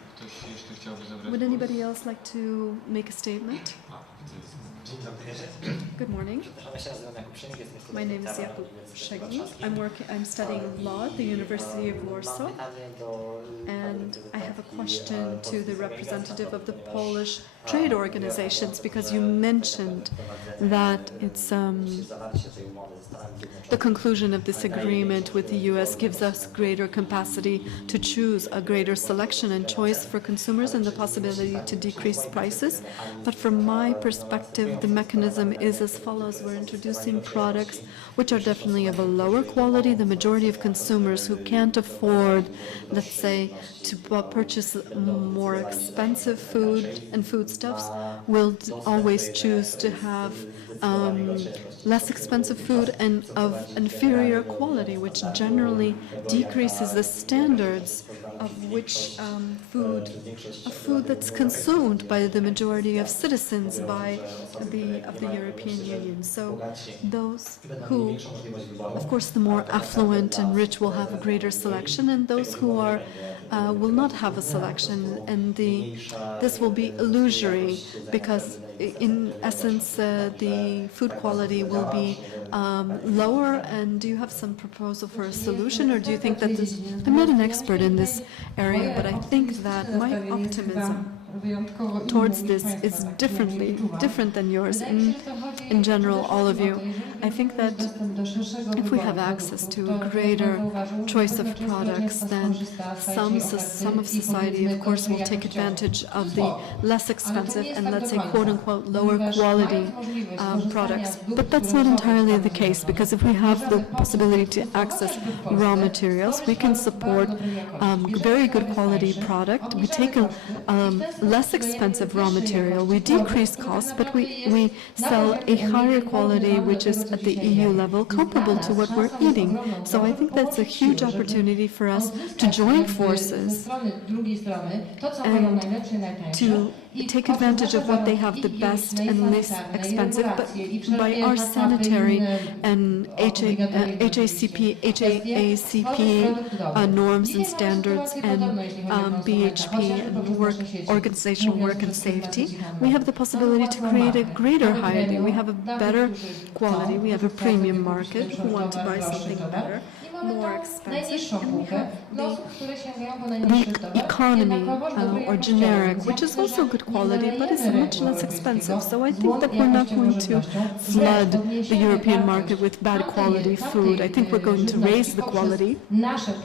Would anybody else like to make a statement? Good morning. My name is Jakub Szegni. I'm studying law at the University of Warsaw, and I have a question to the representative of the Polish trade organizations, because you mentioned that it's the conclusion of this agreement with the US gives us greater capacity to choose, a greater selection and choice for consumers, and the possibility to decrease prices. But from my perspective, the mechanism is as follows. We're introducing products which are definitely of a lower quality. The majority of consumers who can't afford, let's say, to purchase more expensive food and foodstuffs will always choose to have less expensive food and of inferior quality, which generally decreases the standards of which food that's consumed by the majority of citizens of the European Union. So those who, of course, the more affluent and rich will have a greater selection, and those who are will not have a selection, and this will be illusory, because in essence the food quality will be lower. And do you have some proposal for a solution, or do you think that this, I'm not an expert in this area, but I think that my optimism towards this is different than yours in general, all of you. I think that if we have access to a greater choice of products, then some of society, of course, will take advantage of the less expensive and, let's say, quote-unquote, lower quality products. But that's not entirely the case, because if we have the possibility to access raw materials, we can support very good quality product. We take a less expensive raw material, we decrease costs, but we sell a higher quality, which is at the EU level comparable to what we're eating. So I think that's a huge opportunity for us to join forces and to take advantage of what they have the best and least expensive, but by our sanitary and HACCP norms and standards and BHP and organizational work and safety, we have the possibility to create a greater hierarchy. We have a better quality, we have a premium market who want to buy something better, more expensive, and we have the economy or generic, which is also good quality, but is much less expensive. So I think that we're not going to flood the European market with bad quality food. I think we're going to raise the quality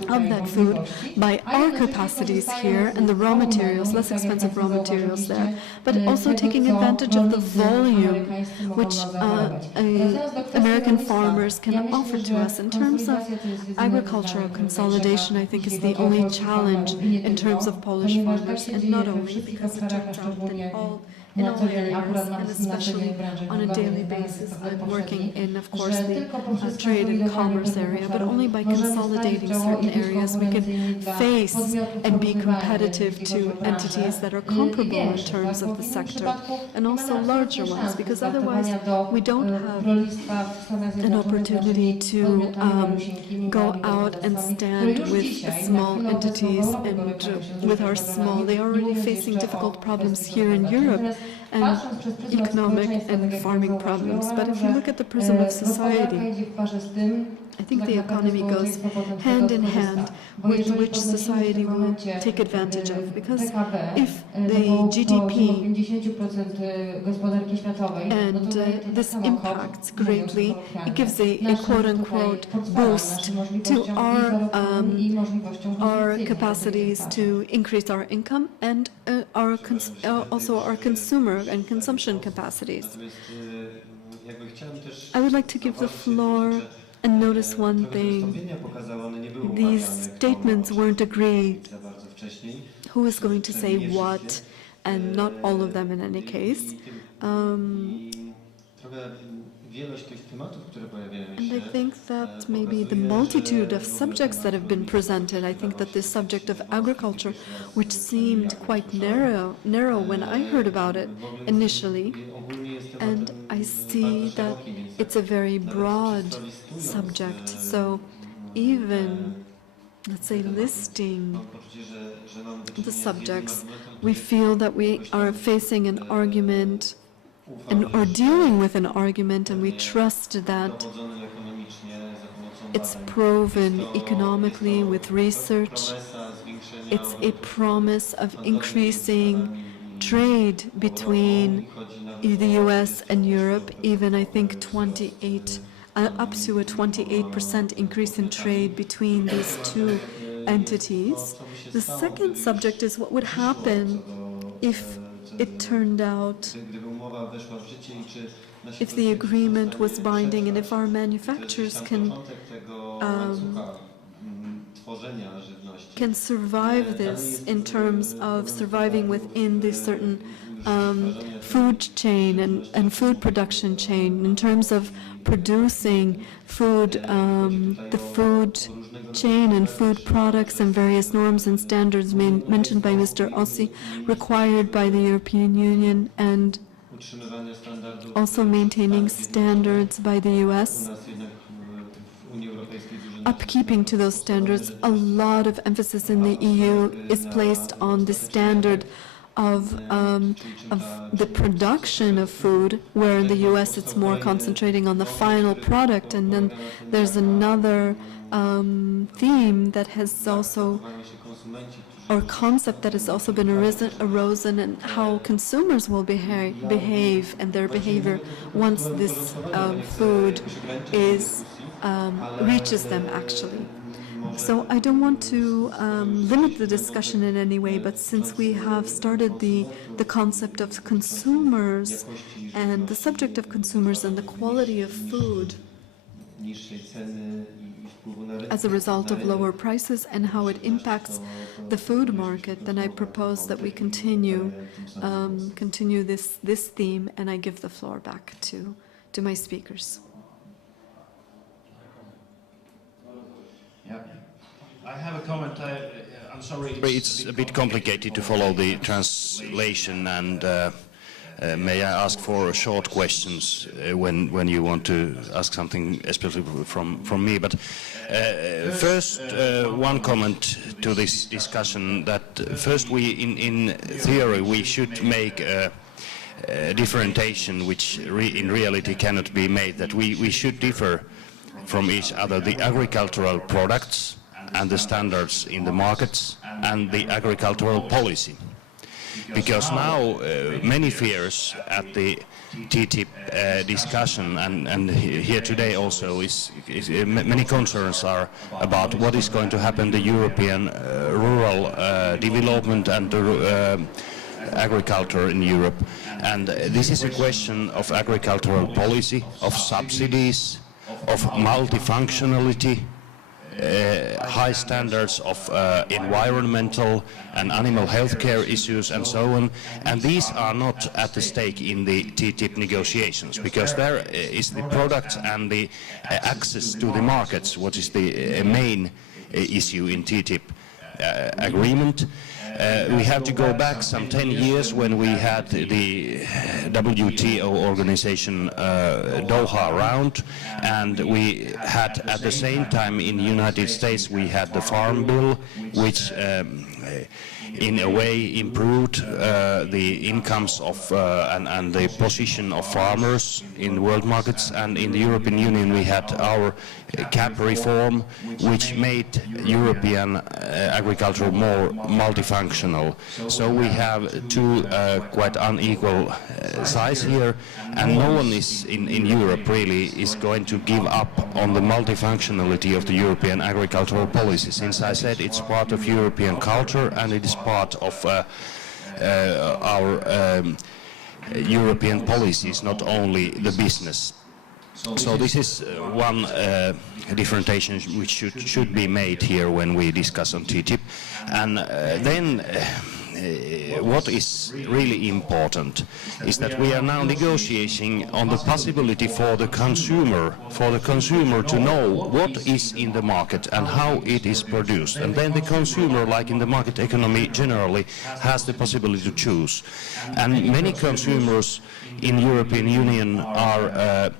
of that food by our capacities here and the raw materials, less expensive raw materials there, but also taking advantage of the volume which American farmers can offer to us. In terms of agricultural consolidation, I think, is the only challenge in terms of Polish farmers, and not only because it turns out that in all areas, and especially on a daily basis. I'm working in, of course, the trade and commerce area, but only by consolidating certain areas we can face and be competitive to entities that are comparable in terms of the sector, and also larger ones, because otherwise we don't have an opportunity to go out and stand with small entities and with our small. They are already facing difficult problems here in Europe, and economic and farming problems. But if you look at the prism of society, I think the economy goes hand in hand with which society will take advantage of. Because if the GDP and this impacts greatly, it gives a quote-unquote boost to our capacities to increase our income and also our consumer and consumption capacities. I would like to give the floor and notice one thing. These statements weren't agreed. Who is going to say what, and not all of them in any case. And I think that maybe the multitude of subjects that have been presented, I think that this subject of agriculture, which seemed quite narrow when I heard about it initially, and I see that it's a very broad subject. So even, let's say, listing the subjects, we feel that we are facing an argument or dealing with an argument, and we trust that it's proven economically with research. It's a promise of increasing trade between the US and Europe, even I think up to a 28% increase in trade between these two entities. The second subject is what would happen if it turned out, if the agreement was binding, and if our manufacturers can survive this in terms of surviving within this certain food chain and food production chain, in terms of producing food, the food chain and food products and various norms and standards mentioned by Mr. Ossi, required by the European Union, and also maintaining standards by the US. Upkeeping to those standards, a lot of emphasis in the EU is placed on the standard of the production of food, where in the US it's more concentrating on the final product. And then there's another theme that has also or concept that has also been arisen and how consumers will behave and their behavior once this food is reaches them actually. So I don't want to limit the discussion in any way, but since we have started the concept of consumers and the subject of consumers and the quality of food as a result of lower prices and how it impacts the food market, then I propose that we continue this theme, and I give the floor back to my speakers. I have a comment. I'm sorry. It's a bit complicated to follow the translation, and may I ask for short questions when you want to ask something, especially from me. But first, one comment to this discussion, that first in theory we should make a differentiation which in reality cannot be made, that we should differ from each other, the agricultural products and the standards in the markets and the agricultural policy. Because now many fears at the TTIP discussion and here today also is many concerns are about what is going to happen to European rural development and agriculture in Europe. And this is a question of agricultural policy, of subsidies, of multifunctionality, high standards of environmental and animal health care issues and so on, and these are not at the stake in the TTIP negotiations, because there is the products and the access to the markets, what is the main issue in TTIP agreement. We have to go back some 10 years when we had the WTO organization Doha round, and we had at the same time in the United States we had the Farm Bill, which in a way improved the incomes of and the position of farmers in world markets, and in the European Union we had our CAP reform, which made European agriculture more multifunctional. So we have two quite unequal sides here, and no one is in Europe really is going to give up on the multifunctionality of the European agricultural policy, since I said it's part of European culture and it is part of our European policies, not only the business. So this is one differentiation which should be made here when we discuss on TTIP. And then what is really important is that we are now negotiating on the possibility for the consumer to know what is in the market and how it is produced. And then the consumer, like in the market economy generally, has the possibility to choose. And many consumers in European Union are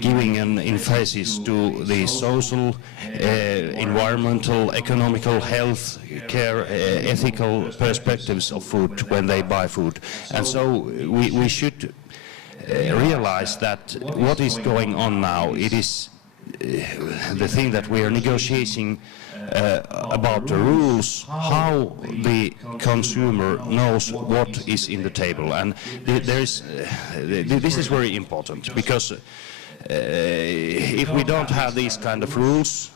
giving an emphasis to the social, environmental, economical, health care, ethical perspectives of food when they buy food. And so we should realize that what is going on now, it is the thing that we are negotiating about the rules, how the consumer knows what is in the table. And this is very important, because if we don't have these kind of rules,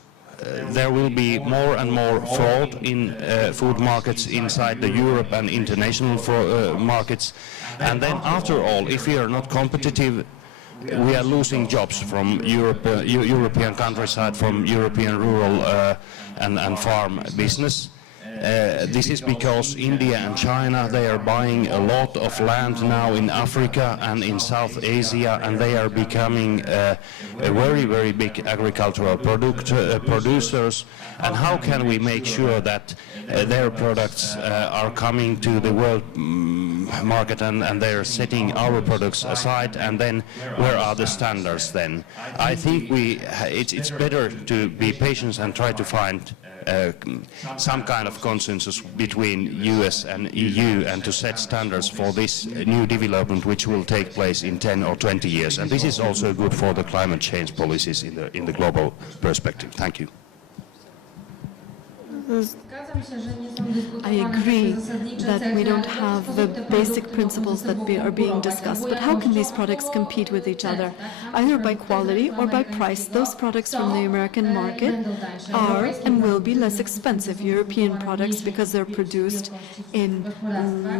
there will be more and more fraud in food markets inside the Europe and international markets. And then after all, if we are not competitive, we are losing jobs from European countryside, from European rural and farm business. This is because India and China, they are buying a lot of land now in Africa and in South Asia, and they are becoming a very, very big agricultural producers. And how can we make sure that their products are coming to the world market and they're setting our products aside, and then where are the standards then? I think it's better to be patient and try to find some kind of consensus between US and EU and to set standards for this new development which will take place in 10 or 20 years. And this is also good for the climate change policies in the global perspective. Thank you. I agree that we don't have the basic principles that are being discussed, but how can these products compete with each other? Either by quality or by price. Those products from the American market are and will be less expensive. European products, because they're produced in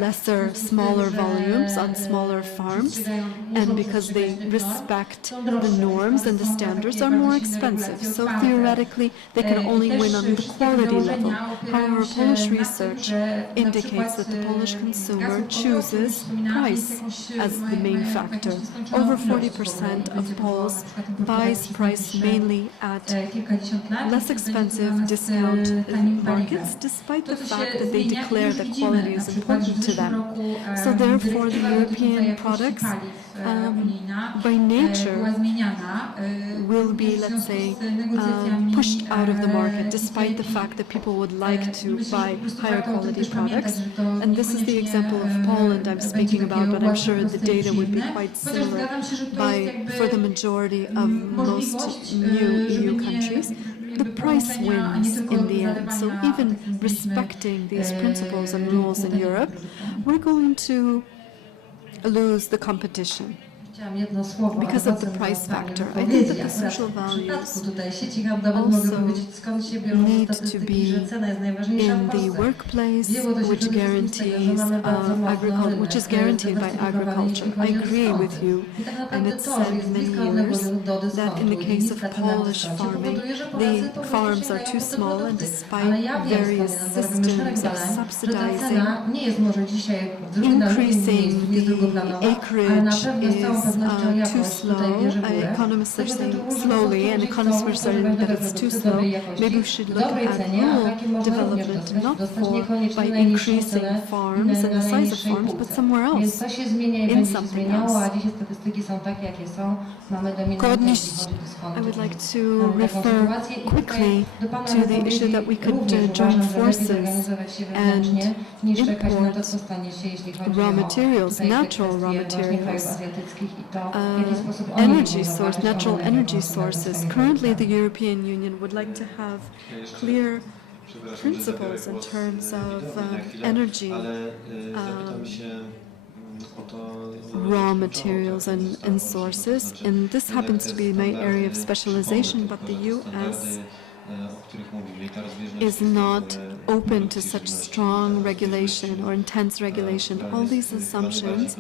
lesser, smaller volumes on smaller farms, and because they respect the norms and the standards, are more expensive. So theoretically, they can only win on the quality level. However, Polish research indicates that the Polish consumer chooses price as the main factor. Over 40% of Poles buys price mainly at less expensive discount markets, despite the fact that they declare that quality is important to them. So therefore, the European products by nature will be, let's say, pushed out of the market, despite the fact that people would like to buy higher quality products. And this is the example of Poland I'm speaking about, but I'm sure the data would be quite similar for the majority of most new EU countries. The price wins in the end. So even respecting these principles and rules in Europe, we're going to lose the competition because of the price factor. I think that the social values also need to be in the workplace, which guarantees which is guaranteed by agriculture. I agree with you, and it's said many years that in the case of Polish farming, the farms are too small, and despite various systems of subsidizing, increasing the acreage is too slow. Economists are saying slowly, and economists are saying that it's too slow. Maybe we should look at rural development, not by increasing farms and the size of farms, but somewhere else, in something else. I would like to refer quickly to the issue that we could join forces and import raw materials, natural raw materials, natural energy sources. Currently, the European Union would like to have clear principles in terms of energy, raw materials and sources. And this happens to be my area of specialization, but the US is not open to such strong regulation or intense regulation. All these assumptions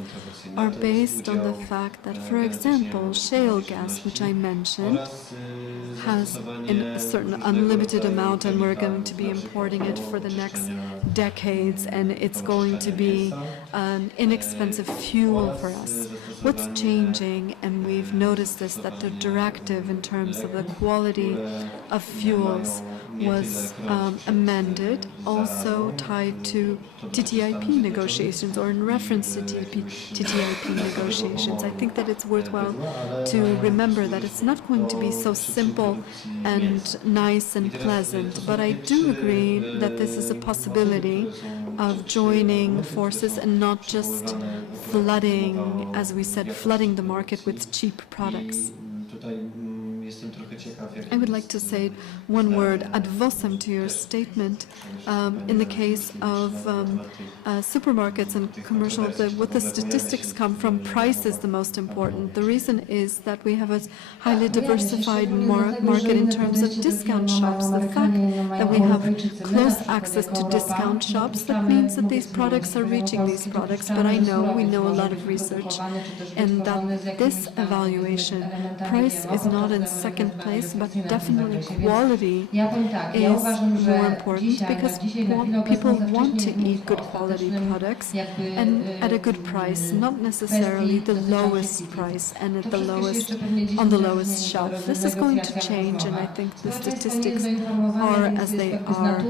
are based on the fact that, for example, shale gas, which I mentioned, has a certain unlimited amount, and we're going to be importing it for the next decades, and it's going to be an inexpensive fuel for us. What's changing, and we've noticed this, that the directive in terms of the quality of fuels was amended, also tied to TTIP negotiations, or in reference to TTIP negotiations. I think that it's worthwhile to remember that it's not going to be so simple and nice and pleasant, but I do agree that this is a possibility of joining forces and not just flooding, as we said, flooding the market with cheap products. I would like to say one word ad vocem to your statement. In the case of supermarkets and commercial, what the statistics come from, price is the most important. The reason is that we have a highly diversified market in terms of discount shops. The fact that we have close access to discount shops, that means that these products are reaching these products. But we know a lot of research, and that this evaluation, price is not in second place, but definitely quality is more important, because people want to eat good quality products and at a good price, not necessarily the lowest price and at the lowest on the lowest shelf. This is going to change, and I think the statistics are as they are,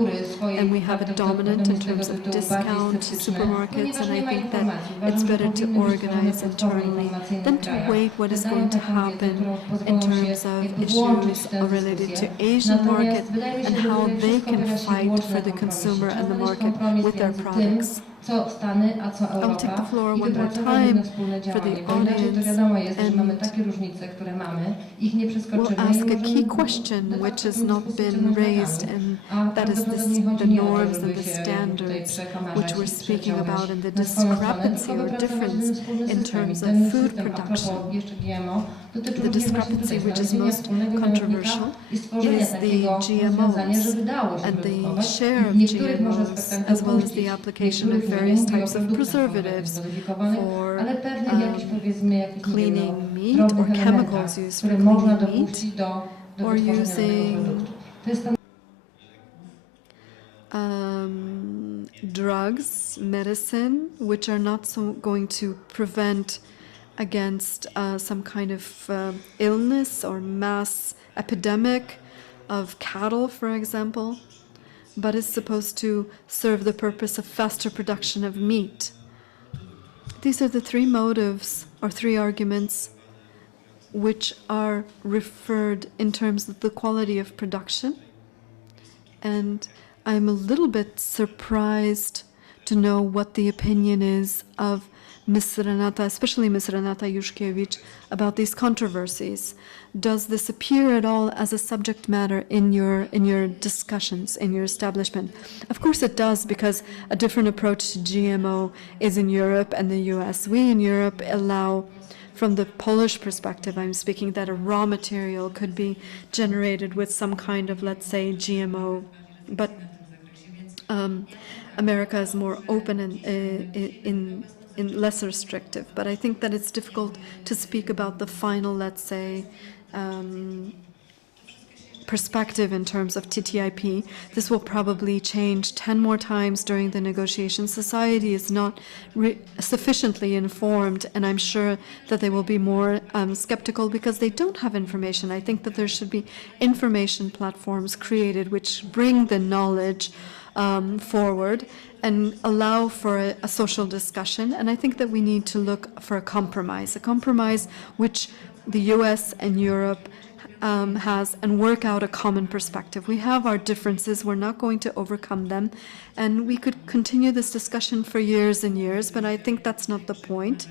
and we have a dominant in terms of discount supermarkets, and I think that it's better to organize internally than to wait what is going to happen in terms of issues related to Asian market and how they can fight for the consumer and the market with their products. co Stany, a co I'll take the Europa floor i one more wypracować jedno time wspólne for the działanie, bo inaczej to audience wiadomo jest, że mamy and takie różnice, które mamy, ich nie we'll przeskoczymy i ask a możemy key question de which facto has tą not dyskusję been ciągnąć raised, latami. and A that is prawdopodobnie chodzi the nie o to, norms żeby and the się tutaj standards przekomarzać which i we're speaking przeciągać about, and the na swoją stronę, discrepancy tylko or wypracować difference jeden wspólny in system. I terms of ten food system, a production. propos jeszcze GMO, dotyczy The również właśnie discrepancy tutaj which is znalezienia most wspólnego mianownika controversial i stworzenia is the takiego rozwiązania, GMOs żeby dało się and the produkować. share of W niektórych może GMOs, aspektach as well as dopuścić, the application of niektórych nie various mówię o types of produktach preservatives zmodyfikowanych, for ale pewnych jakichś powiedzmy jakichś nie wiem, cleaning no, meat or drobnych chemicals elementach, used for które można cleaning meat, dopuścić do or wytworzenia using nowego produktu. To jest ten drugs, medicine, which are not going to prevent against some kind of illness or mass epidemic of cattle, for example, but is supposed to serve the purpose of faster production of meat. These are the three motives or three arguments which are referred in terms of the quality of production. And I'm a little bit surprised to know what the opinion is of Ms. Renata, especially Ms. Renata Juszkiewicz, about these controversies. Does this appear at all as a subject matter in your discussions, in your establishment? Of course it does, because a different approach to GMO is in Europe and the US. We in Europe allow, from the Polish perspective I'm speaking, that a raw material could be generated with some kind of, let's say, GMO, but America is more open and in less restrictive. But I think that it's difficult to speak about the final, let's say, perspective in terms of TTIP. This will probably change 10 more times during the negotiations. Society is not sufficiently informed, and I'm sure that they will be more skeptical because they don't have information. I think that there should be information platforms created which bring the knowledge forward and allow for a social discussion. And I think that we need to look for a compromise which the US and Europe has, and work out a common perspective. We have our differences, we're not going to overcome them, and we could continue this discussion for years and years, but I think that's not the point,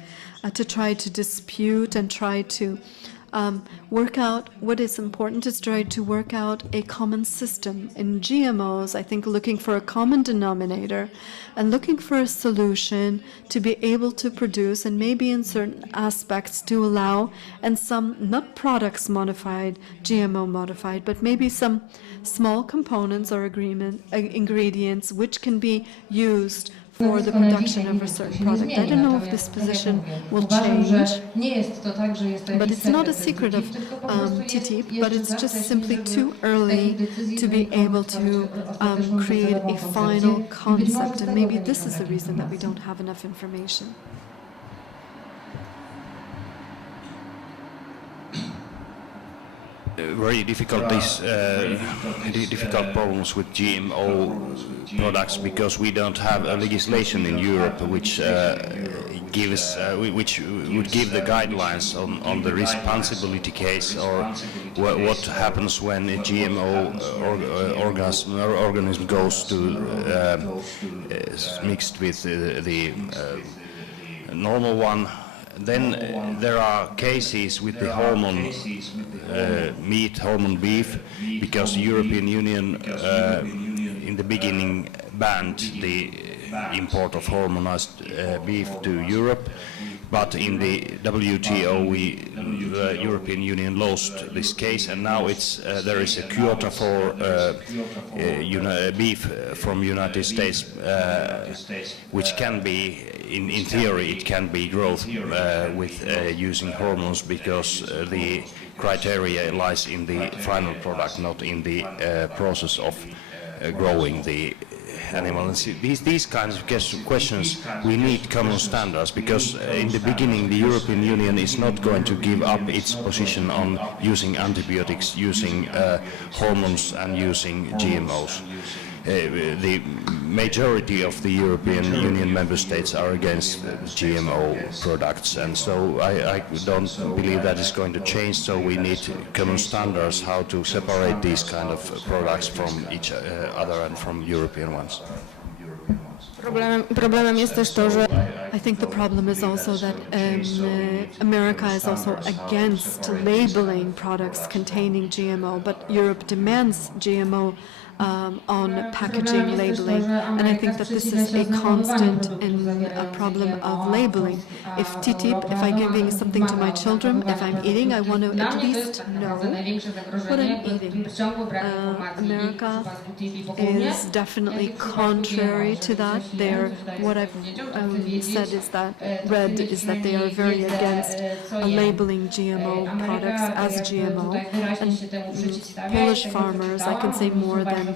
to try to dispute and try to work out. What is important is try to work out a common system. In GMOs, I think looking for a common denominator and looking for a solution to be able to produce, and maybe in certain aspects to allow, and some, not products modified, GMO modified, but maybe some small components or ingredients which can be used for the production of a certain product. I don't know if this position will change, but it's not a secret of TTIP, but it's just simply too early to be able to create a final concept, and maybe this is the reason that we don't have enough information. Very difficult difficult problems with GMO products, because we don't have a legislation in Europe which which would give the guidelines on the responsibility case, or what happens when a GMO organism goes to mixed with the normal one. Then there are cases with the hormone meat, hormone beef, because the European Union in the beginning banned the import of hormonized beef to Europe, but in the WTO the European Union lost this case, and now there is a quota for beef from United States, which can be, in theory, it can be growth with using hormones, because the criteria lies in the final product, not in the process of growing the animal. And these kinds of questions, we need common standards, because in the beginning the European Union is not going to give up its position on using antibiotics, using hormones and using GMOs. The majority of the European Union member states are against GMO products, and so I don't believe that is going to change. So we need common standards how to separate these kind of products from each other and from European ones. Problemem jest też to, że I think the problem is also that America is also against labeling products containing GMO, but Europe demands GMO on packaging labeling, and I think that this is a constant in a problem of labeling. If TTIP, if I'm giving something to my children, if I'm eating, I want to at least know what I'm eating. America is definitely contrary to that. What I've said is that they are very against labeling GMO products as GMO. And Polish farmers, I can say more than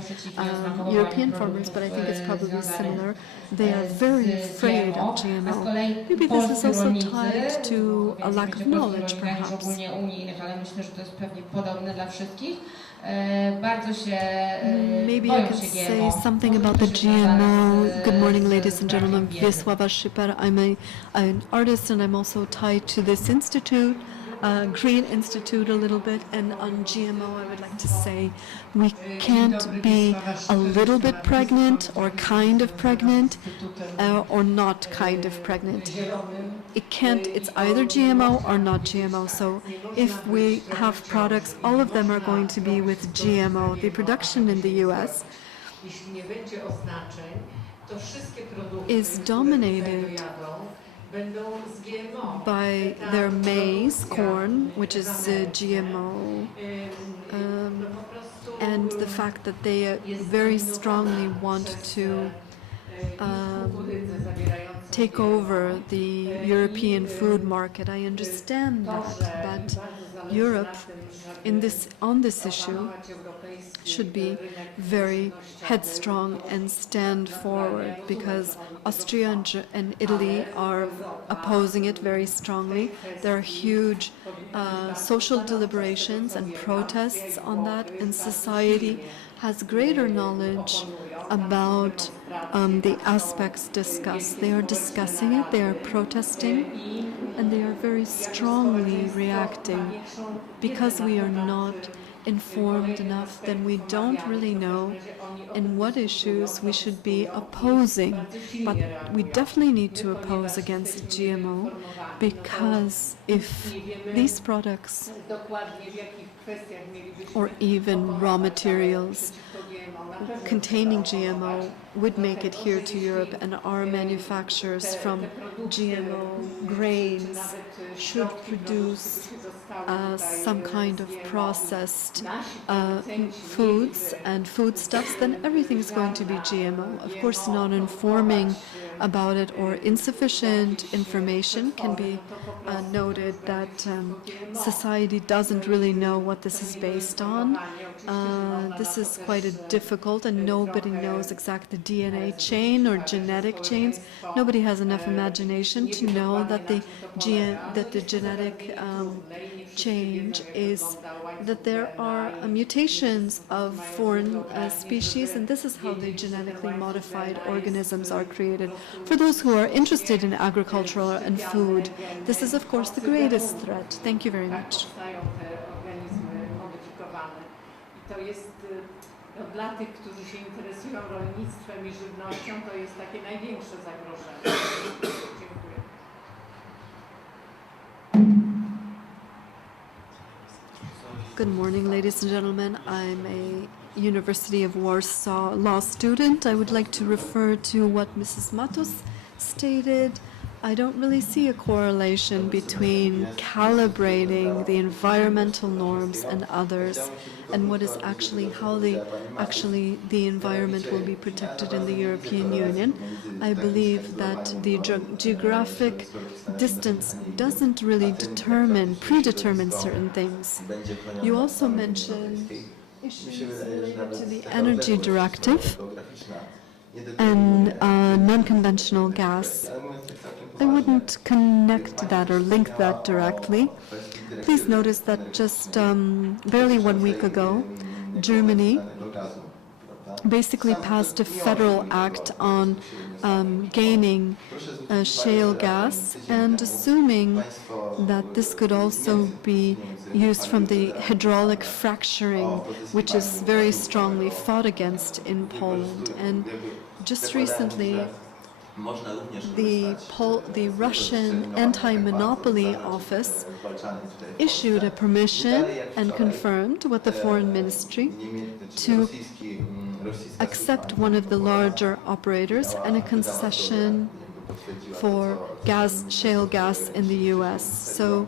European farmers, but I think it's probably similar. They are very afraid of GMO. Maybe this is also tied to a lack of knowledge, perhaps. Maybe I can say something about the GMO. Good morning, ladies and gentlemen. Wiesława Szyper. I'm an artist, and I'm also tied to this institute, Green Institute, a little bit. And on GMO, I would like to say we can't be a little bit pregnant or kind of pregnant or not kind of pregnant. It's either GMO or not GMO. So if we have products, all of them are going to be with GMO. The production in the US is dominated by their maize, corn, which is GMO, and the fact that they very strongly want to take over the European food market. I understand that, but Europe on this issue should be very headstrong and stand forward, because Austria and Italy are opposing it very strongly. There are huge social deliberations and protests on that, and society has greater knowledge about the aspects discussed. They are discussing it, they are protesting, and they are very strongly reacting. Because we are not informed enough, then we don't really know in what issues we should be opposing. But we definitely need to oppose against GMO, because if these products or even raw materials containing GMO would make it here to Europe, and our manufacturers from GMO grains should produce some kind of processed foods and foodstuffs, then everything is going to be GMO. Of course, not informing about it or insufficient information can be noted that society doesn't really know what this is based on. This is quite difficult, and nobody knows exactly the DNA chain or genetic chains. Nobody has enough imagination to know that the genetic change is that there are mutations of foreign species, and this is how the genetically modified organisms are created. For those who are interested in agriculture and food, this is of course the greatest threat. Thank you very much. Dla tych, którzy się interesują rolnictwem i żywnością, to jest takie największe zagrożenie. Dziękuję. Good morning, ladies and gentlemen. I'm a University of Warsaw law student. I would like to refer to what Mrs. Matos stated. I don't really see a correlation between calibrating the environmental norms and others, and what is actually how the environment will be protected in the European Union. I believe that the geographic distance doesn't really predetermine certain things. You also mentioned issues related to the energy directive and non-conventional gas. I wouldn't connect that or link that directly. Please notice that just barely 1 week ago, Germany basically passed a federal act on gaining shale gas, and assuming that this could also be used from the hydraulic fracturing, which is very strongly fought against in Poland. And just recently, the Russian anti-monopoly office issued a permission and confirmed with the foreign ministry to accept one of the larger operators and a concession for shale gas in the US. So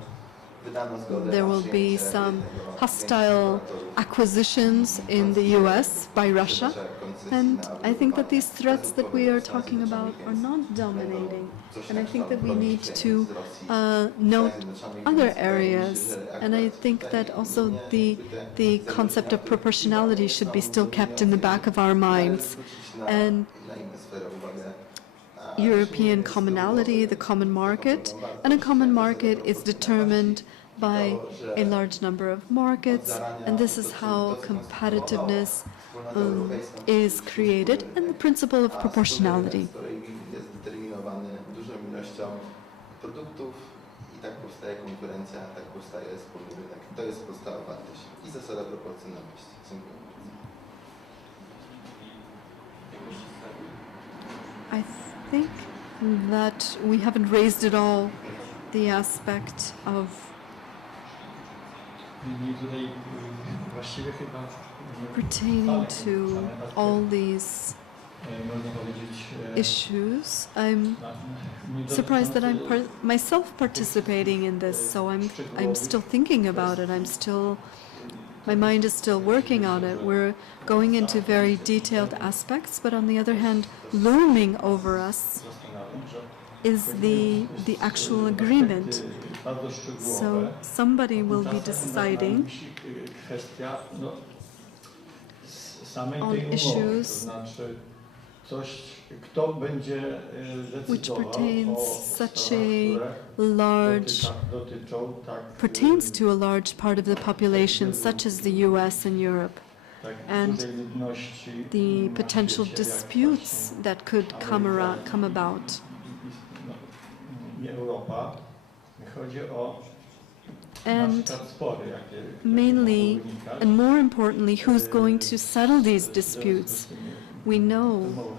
there will be some hostile acquisitions in the US by Russia. And I think that these threats that we are talking about are not dominating. And I think that we need to note other areas. And I think that also the concept of proportionality should be still kept in the back of our minds. And European commonality, the common market, and a common market is determined by a large number of markets, and this is how competitiveness is created, and the principle of proportionality. I think that we haven't raised at all the aspect of pertaining to all these issues. I'm surprised that I'm myself participating in this, so I'm still thinking about it. My mind is still working on it. We're going into very detailed aspects, but on the other hand, looming over us is the actual agreement. So somebody will be deciding on issues which pertains to a large part of the population, such as the US and Europe, and the potential disputes that could come about. And mainly, and more importantly, who's going to settle these disputes? We know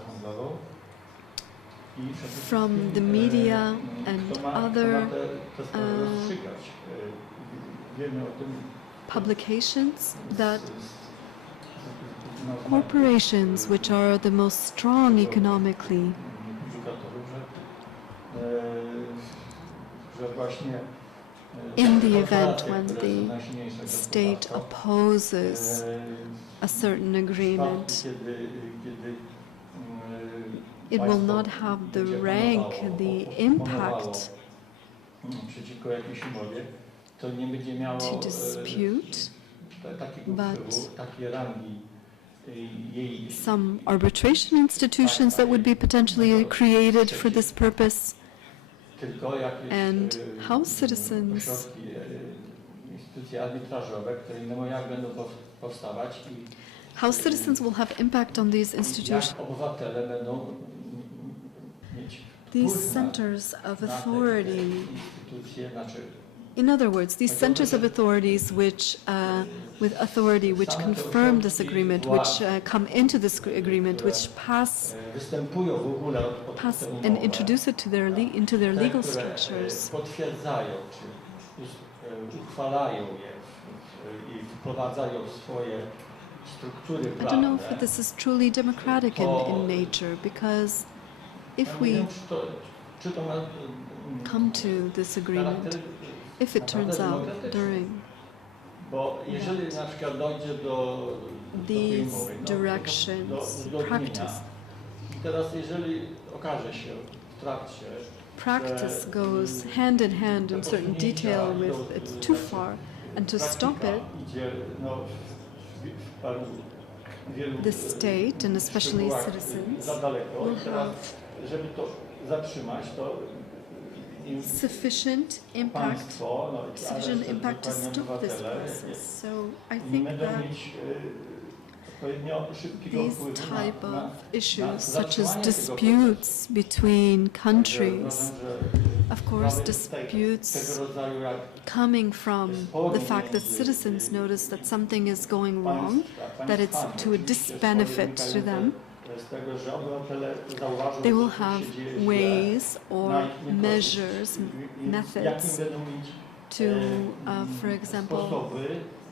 from the media and other publications that corporations which are the most strong economically in the event when the state opposes a certain agreement, it will not have the rank, the impact to dispute, but some arbitration institutions that would be potentially created for this purpose, and how citizens will have impact on these institutions. These centers of authority, in other words, these centers of authorities which, with authority, which confirm this agreement, which come into this agreement, which pass and introduce it to into their legal structures. I don't know if this is truly democratic in nature, because if we come to this agreement, if it turns out during these directions, practice goes hand in hand in certain detail with it's too far, and to stop it, the state, and especially citizens, will have sufficient impact to stop this process. So I think that these type of issues, such as disputes between countries, of course, disputes coming from the fact that citizens notice that something is going wrong, that it's to a disbenefit to them, They will have ways or measures, methods to, for example,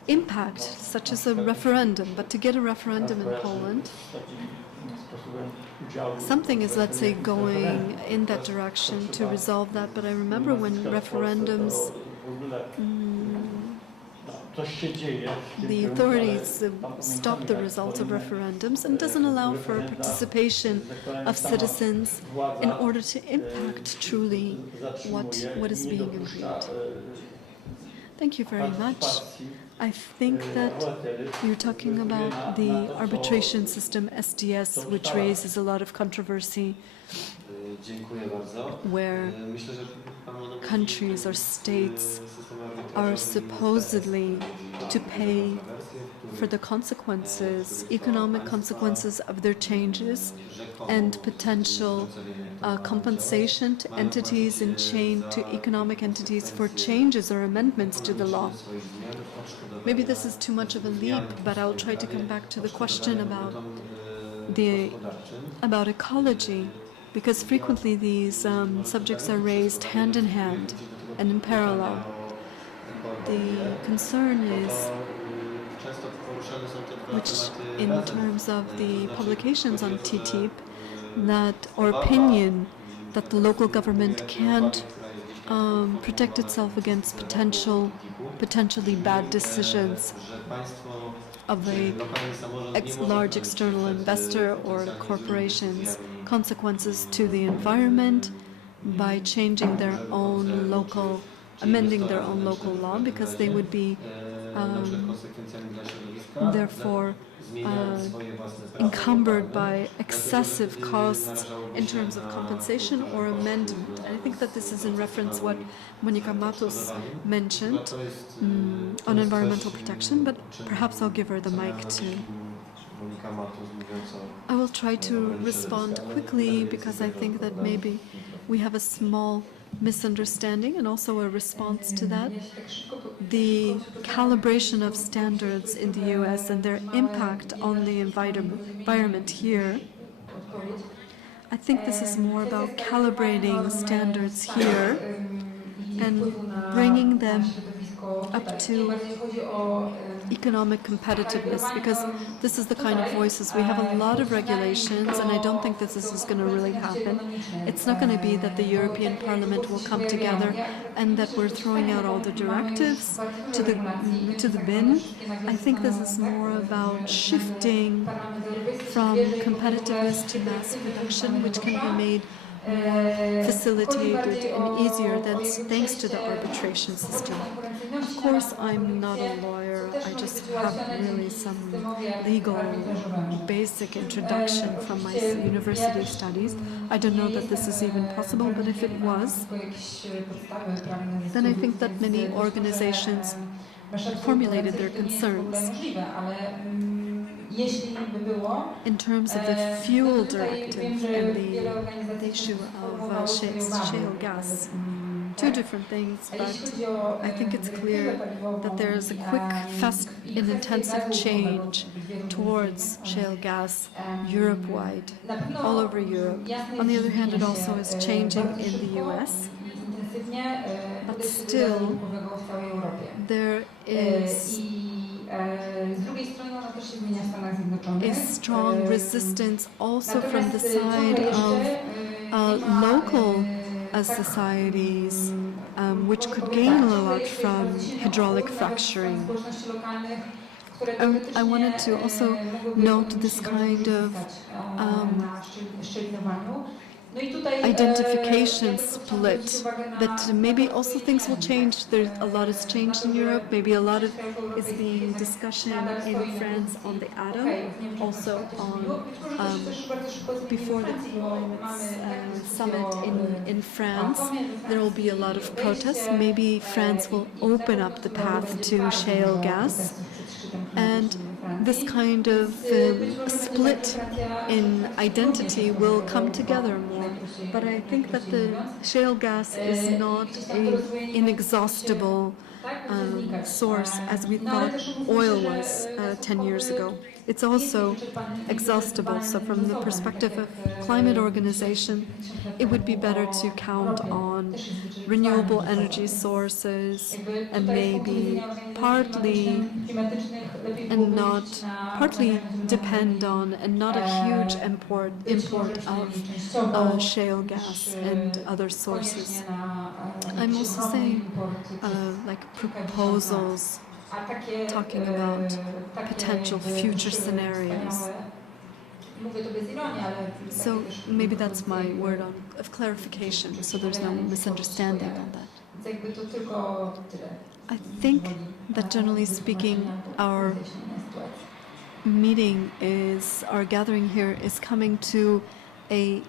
impact, such as a referendum. But to get a referendum in Poland, something is, let's say, going in that direction to resolve that. But I remember when referendums, the authorities stop the results of referendums and doesn't allow for participation of citizens in order to impact truly what is being agreed. Thank you very much. I think that you're talking about the arbitration system SDS, which raises a lot of controversy, where countries or states are supposedly to pay for the consequences, economic consequences of their changes, and potential compensation to entities and to economic entities for changes or amendments to the law. Maybe this is too much of a leap, but I'll try to come back to the question about ecology, because frequently these subjects are raised hand in hand and in parallel. The concern is, which in terms of the publications on TTIP, or opinion that the local government can't protect itself against potentially bad decisions of a large external investor or corporations, consequences to the environment by changing their own amending their own local law, because they would be therefore encumbered by excessive costs in terms of compensation or amendment. And I think that this is in reference what Monika Matus mentioned on environmental protection, but perhaps I'll give her the mic too. I will try to respond quickly because I think that maybe we have a small misunderstanding and also a response to that. The calibration of standards in the US and their impact on the environment here, I think this is more about calibrating standards here and bringing them up to economic competitiveness, because this is the kind of voices. We have a lot of regulations, and I don't think that this is going to really happen. It's not going to be that the European Parliament will come together and that we're throwing out all the directives to the bin. I think this is more about shifting from competitiveness to mass production, which can be made facilitated and easier thanks to the arbitration system. Of course, I'm not a lawyer. I just have really some legal basic introduction from my university studies. I don't know that this is even possible, but if it was, then I think that many organizations formulated their concerns. In terms of the fuel directive and the issue of shale gas, two different things, but I think it's clear that there is a quick, fast and intensive change towards shale gas Europe-wide, all over Europe. On the other hand, it also is changing in the US, but still there is a strong resistance also from the side of local societies, which could gain a lot from hydraulic fracturing. I wanted to also note this kind of identification split, that maybe also things will change. There's a lot has changed in Europe. Maybe a lot of is being discussion in France on the atom, also on before the climate summit in France. There will be a lot of protests. Maybe France will open up the path to shale gas, and this kind of split in identity will come together more. But I think that the shale gas is not an inexhaustible source as we thought oil was 10 years ago. It's also exhaustible. So from the perspective of climate organization, it would be better to count on renewable energy sources and maybe partly depend on and not a huge import of shale gas and other sources. I'm also saying like proposals talking about potential future scenarios. So maybe that's my word of clarification, so there's no misunderstanding on that. I think that generally speaking, our gathering here is coming to a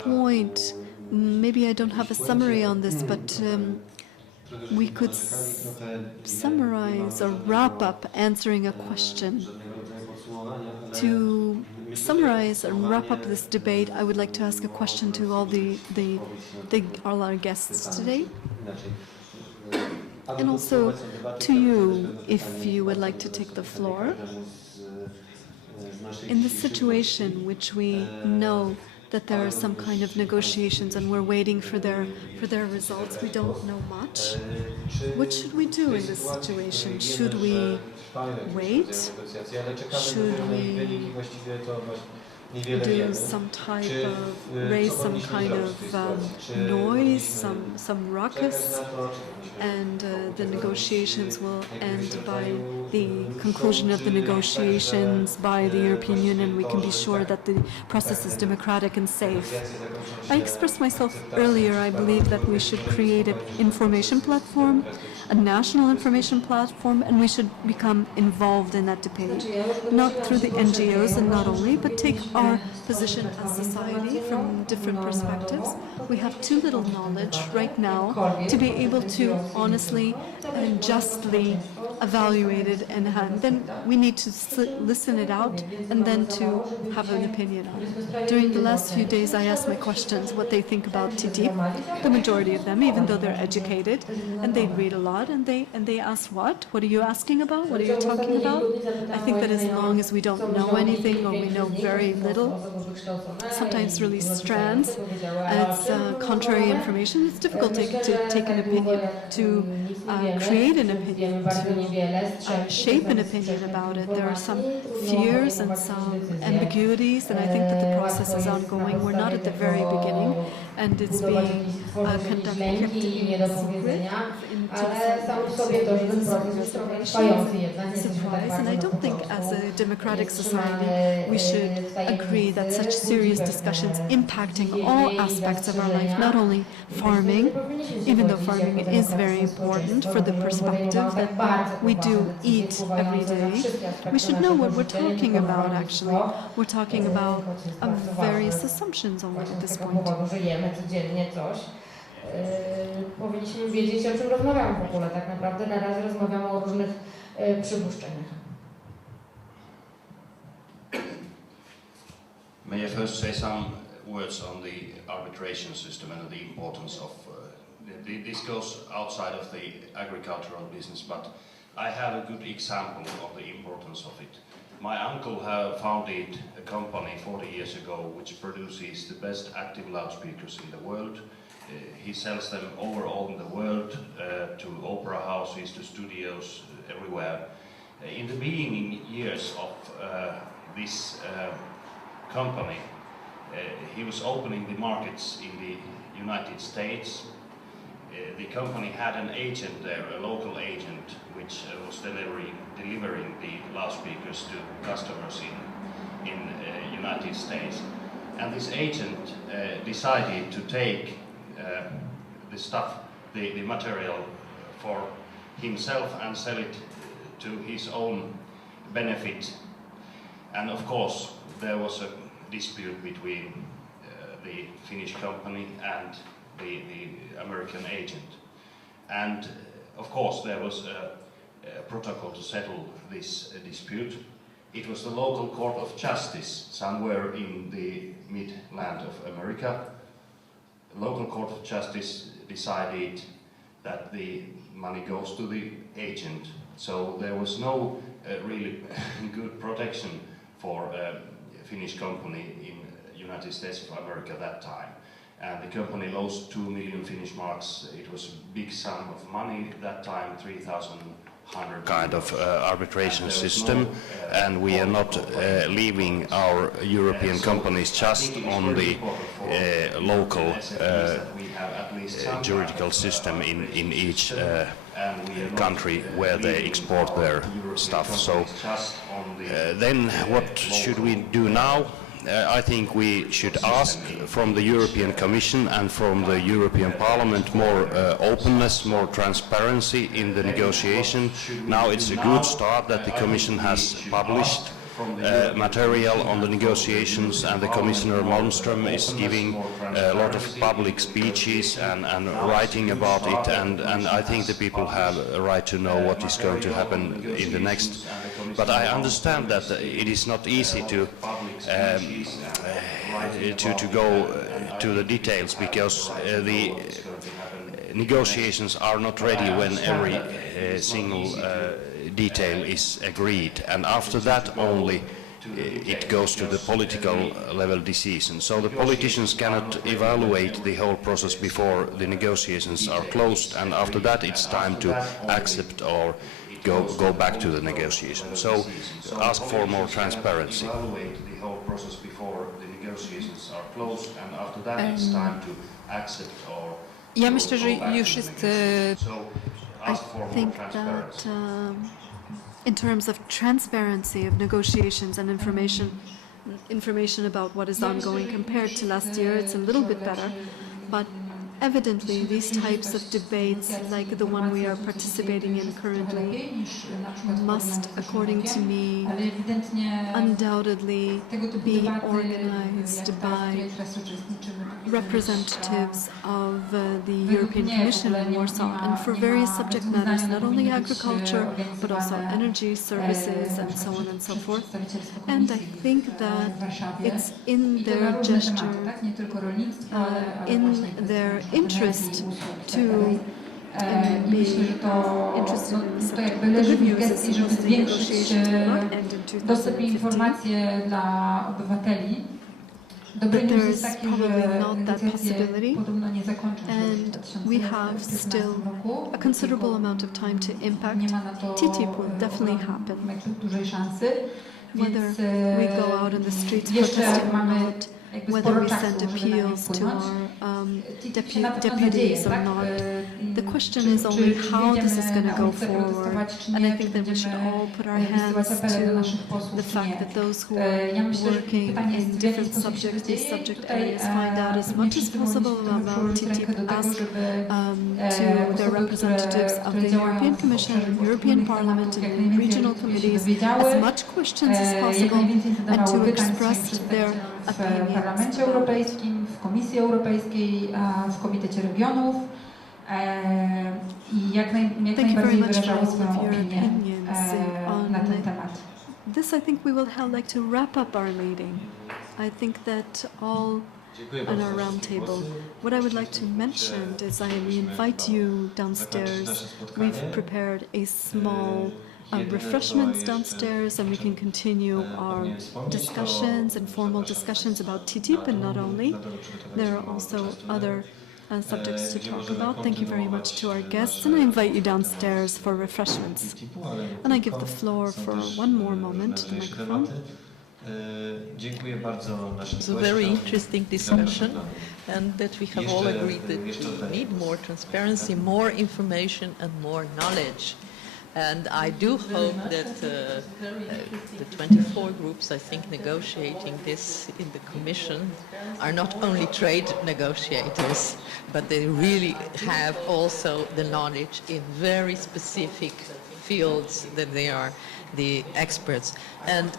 point. Maybe I don't have a summary on this, but we could summarize or wrap up answering a question. To summarize and wrap up this debate, I would like to ask a question to all all our guests today, and also to you, if you would like to take the floor. In this situation, which we know that there are some kind of negotiations and we're waiting for their results, we don't know much. What should we do in this situation? Should we wait? Should we do some type of raise some kind of noise, some ruckus, and the negotiations will end by the conclusion of the negotiations by the European Union. We can be sure that the process is democratic and safe. I expressed myself earlier. I believe that we should create an information platform, a national information platform, and we should become involved in that debate, not through the NGOs and not only, but take our position as society from different perspectives. We have too little knowledge right now to be able to honestly and justly evaluate it, and then we need to listen it out and then to have an opinion on it. During the last few days, I asked my questions what they think about TTIP. The majority of them, even though they're educated and they read a lot, and they ask, what are you asking about? What are you talking about? I think that as long as we don't know anything or we know very little, sometimes really strands, and it's contrary information, it's difficult to take an opinion, to create an opinion, to shape an opinion about it. There are some fears and some ambiguities, and I think that the process is ongoing. We're not at the very beginning, and it's being kept in secret surprise. And I don't think as a democratic society we should agree that such serious discussions impacting all aspects of our life, not only farming, even though farming is very important for the perspective that we do eat every day, we should know what we're talking about actually. We're talking about various assumptions only at this point. Powinniśmy wiedzieć, o czym rozmawiamy w ogóle. Tak naprawdę na razie rozmawiamy o różnych przypuszczeniach. May I first say some words on the arbitration system and the importance of this goes outside of the agricultural business, but I have a good example of the importance of it. My uncle founded a company 40 years ago which produces the best active loudspeakers in the world. He sells them all in the world, to opera houses, to studios, everywhere. In the beginning years of this company, he was opening the markets in the United States. The company had an agent there, a local agent, which was delivering the loudspeakers to customers in United States. And this agent decided to take the stuff, the material for himself and sell it to his own benefit. And of course there was a dispute between the Finnish company and the American agent. And of course there was a protocol to settle this dispute. It was the local court of justice somewhere in the midland of America local court of justice decided that the money goes to the agent. So there was no really good protection for a Finnish company in United States of America that time. And the company lost 2 million Finnish marks. It was a big sum of money that time, 3,100 kind of arbitration system, and we are not leaving our European companies just on the local juridical system in each country where they export their stuff. So then what should we do now? I think we should ask from the European Commission and from the European Parliament more openness, more transparency in the negotiation. Now it's a good start that the Commission has published material on the negotiations, and the Commissioner Malmström is giving a lot of public speeches and writing about it, and I think the people have a right to know what is going to happen in the next. But I understand that it is not easy to go to the details, because the negotiations are not ready when every single detail is agreed, and after that only it goes to the political level decision. So the politicians cannot evaluate the whole process before the negotiations are closed, and after that it's time to accept or go back to the negotiation. So ask for more transparency. Evaluate the whole process before the negotiations are closed, and after that it's time to accept or Ja myślę, że już jest I think that in terms of transparency of negotiations and information about what is ongoing compared to last year, it's a little bit better. But evidently, these types of debates, like the one we are participating in currently, must, according to me, undoubtedly be organized by representatives of the European Commission in Warsaw, and for various subject matters, not only agriculture, but also energy, services, and so on and so forth. And I think that it's in their gesture, in their interest to be interested in the subject. The good news is most of the negotiations will not end in 2015. But there is probably not that possibility, and we have still a considerable amount of time to impact. TTIP will definitely happen. Whether we go out in the streets protesting or not, whether we send appeals to our deputies or not. The question is only how this is going to go forward, and I think that we should all put our hands to the fact that those who are working in different these subject areas, find out as much as possible about TTIP, ask to their representatives of the European Commission, European Parliament, and regional committees as much questions as possible, and to express their opinions. W Parlamencie Europejskim, w Komisji Europejskiej, w Komitecie Regionów i jak najbardziej wyrażały swoją opinię na ten temat. This I think we will like to wrap up our meeting. I think that all on our roundtable. What I would like to mention is we invite you downstairs. We've prepared a small refreshments downstairs, and we can continue our discussions and formal discussions about TTIP, and not only. There are also other subjects to talk about. Thank you very much to our guests, and I invite you downstairs for refreshments. And I give the floor for one more moment, the microphone. It's a very interesting discussion, and that we have all agreed that we need more transparency, more information, and more knowledge. And I do hope that the 24 groups, I think, negotiating this in the Commission are not only trade negotiators, but they really have also the knowledge in very specific fields that they are the experts. And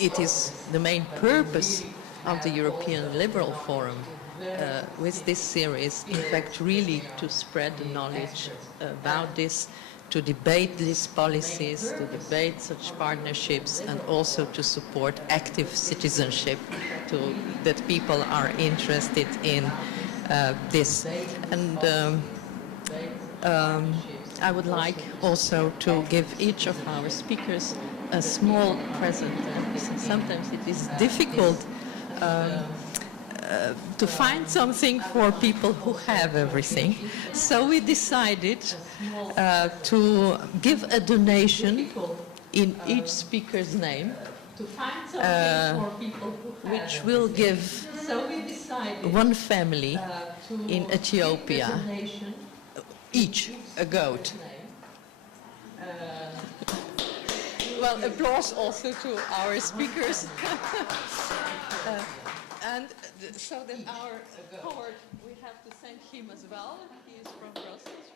it is the main purpose of the European Liberal Forum with this series, in fact, really to spread the knowledge about this, to debate these policies, to debate such partnerships, and also to support active citizenship, that people are interested in this. And I would like also to give each of our speakers a small present. Sometimes it is difficult to find something for people who have everything. So we decided to give a donation in each speaker's name, which will give one family in Ethiopia each a goat. Well, applause also to our speakers. And so that our cohort, we have to thank him as well. He is from Brussels.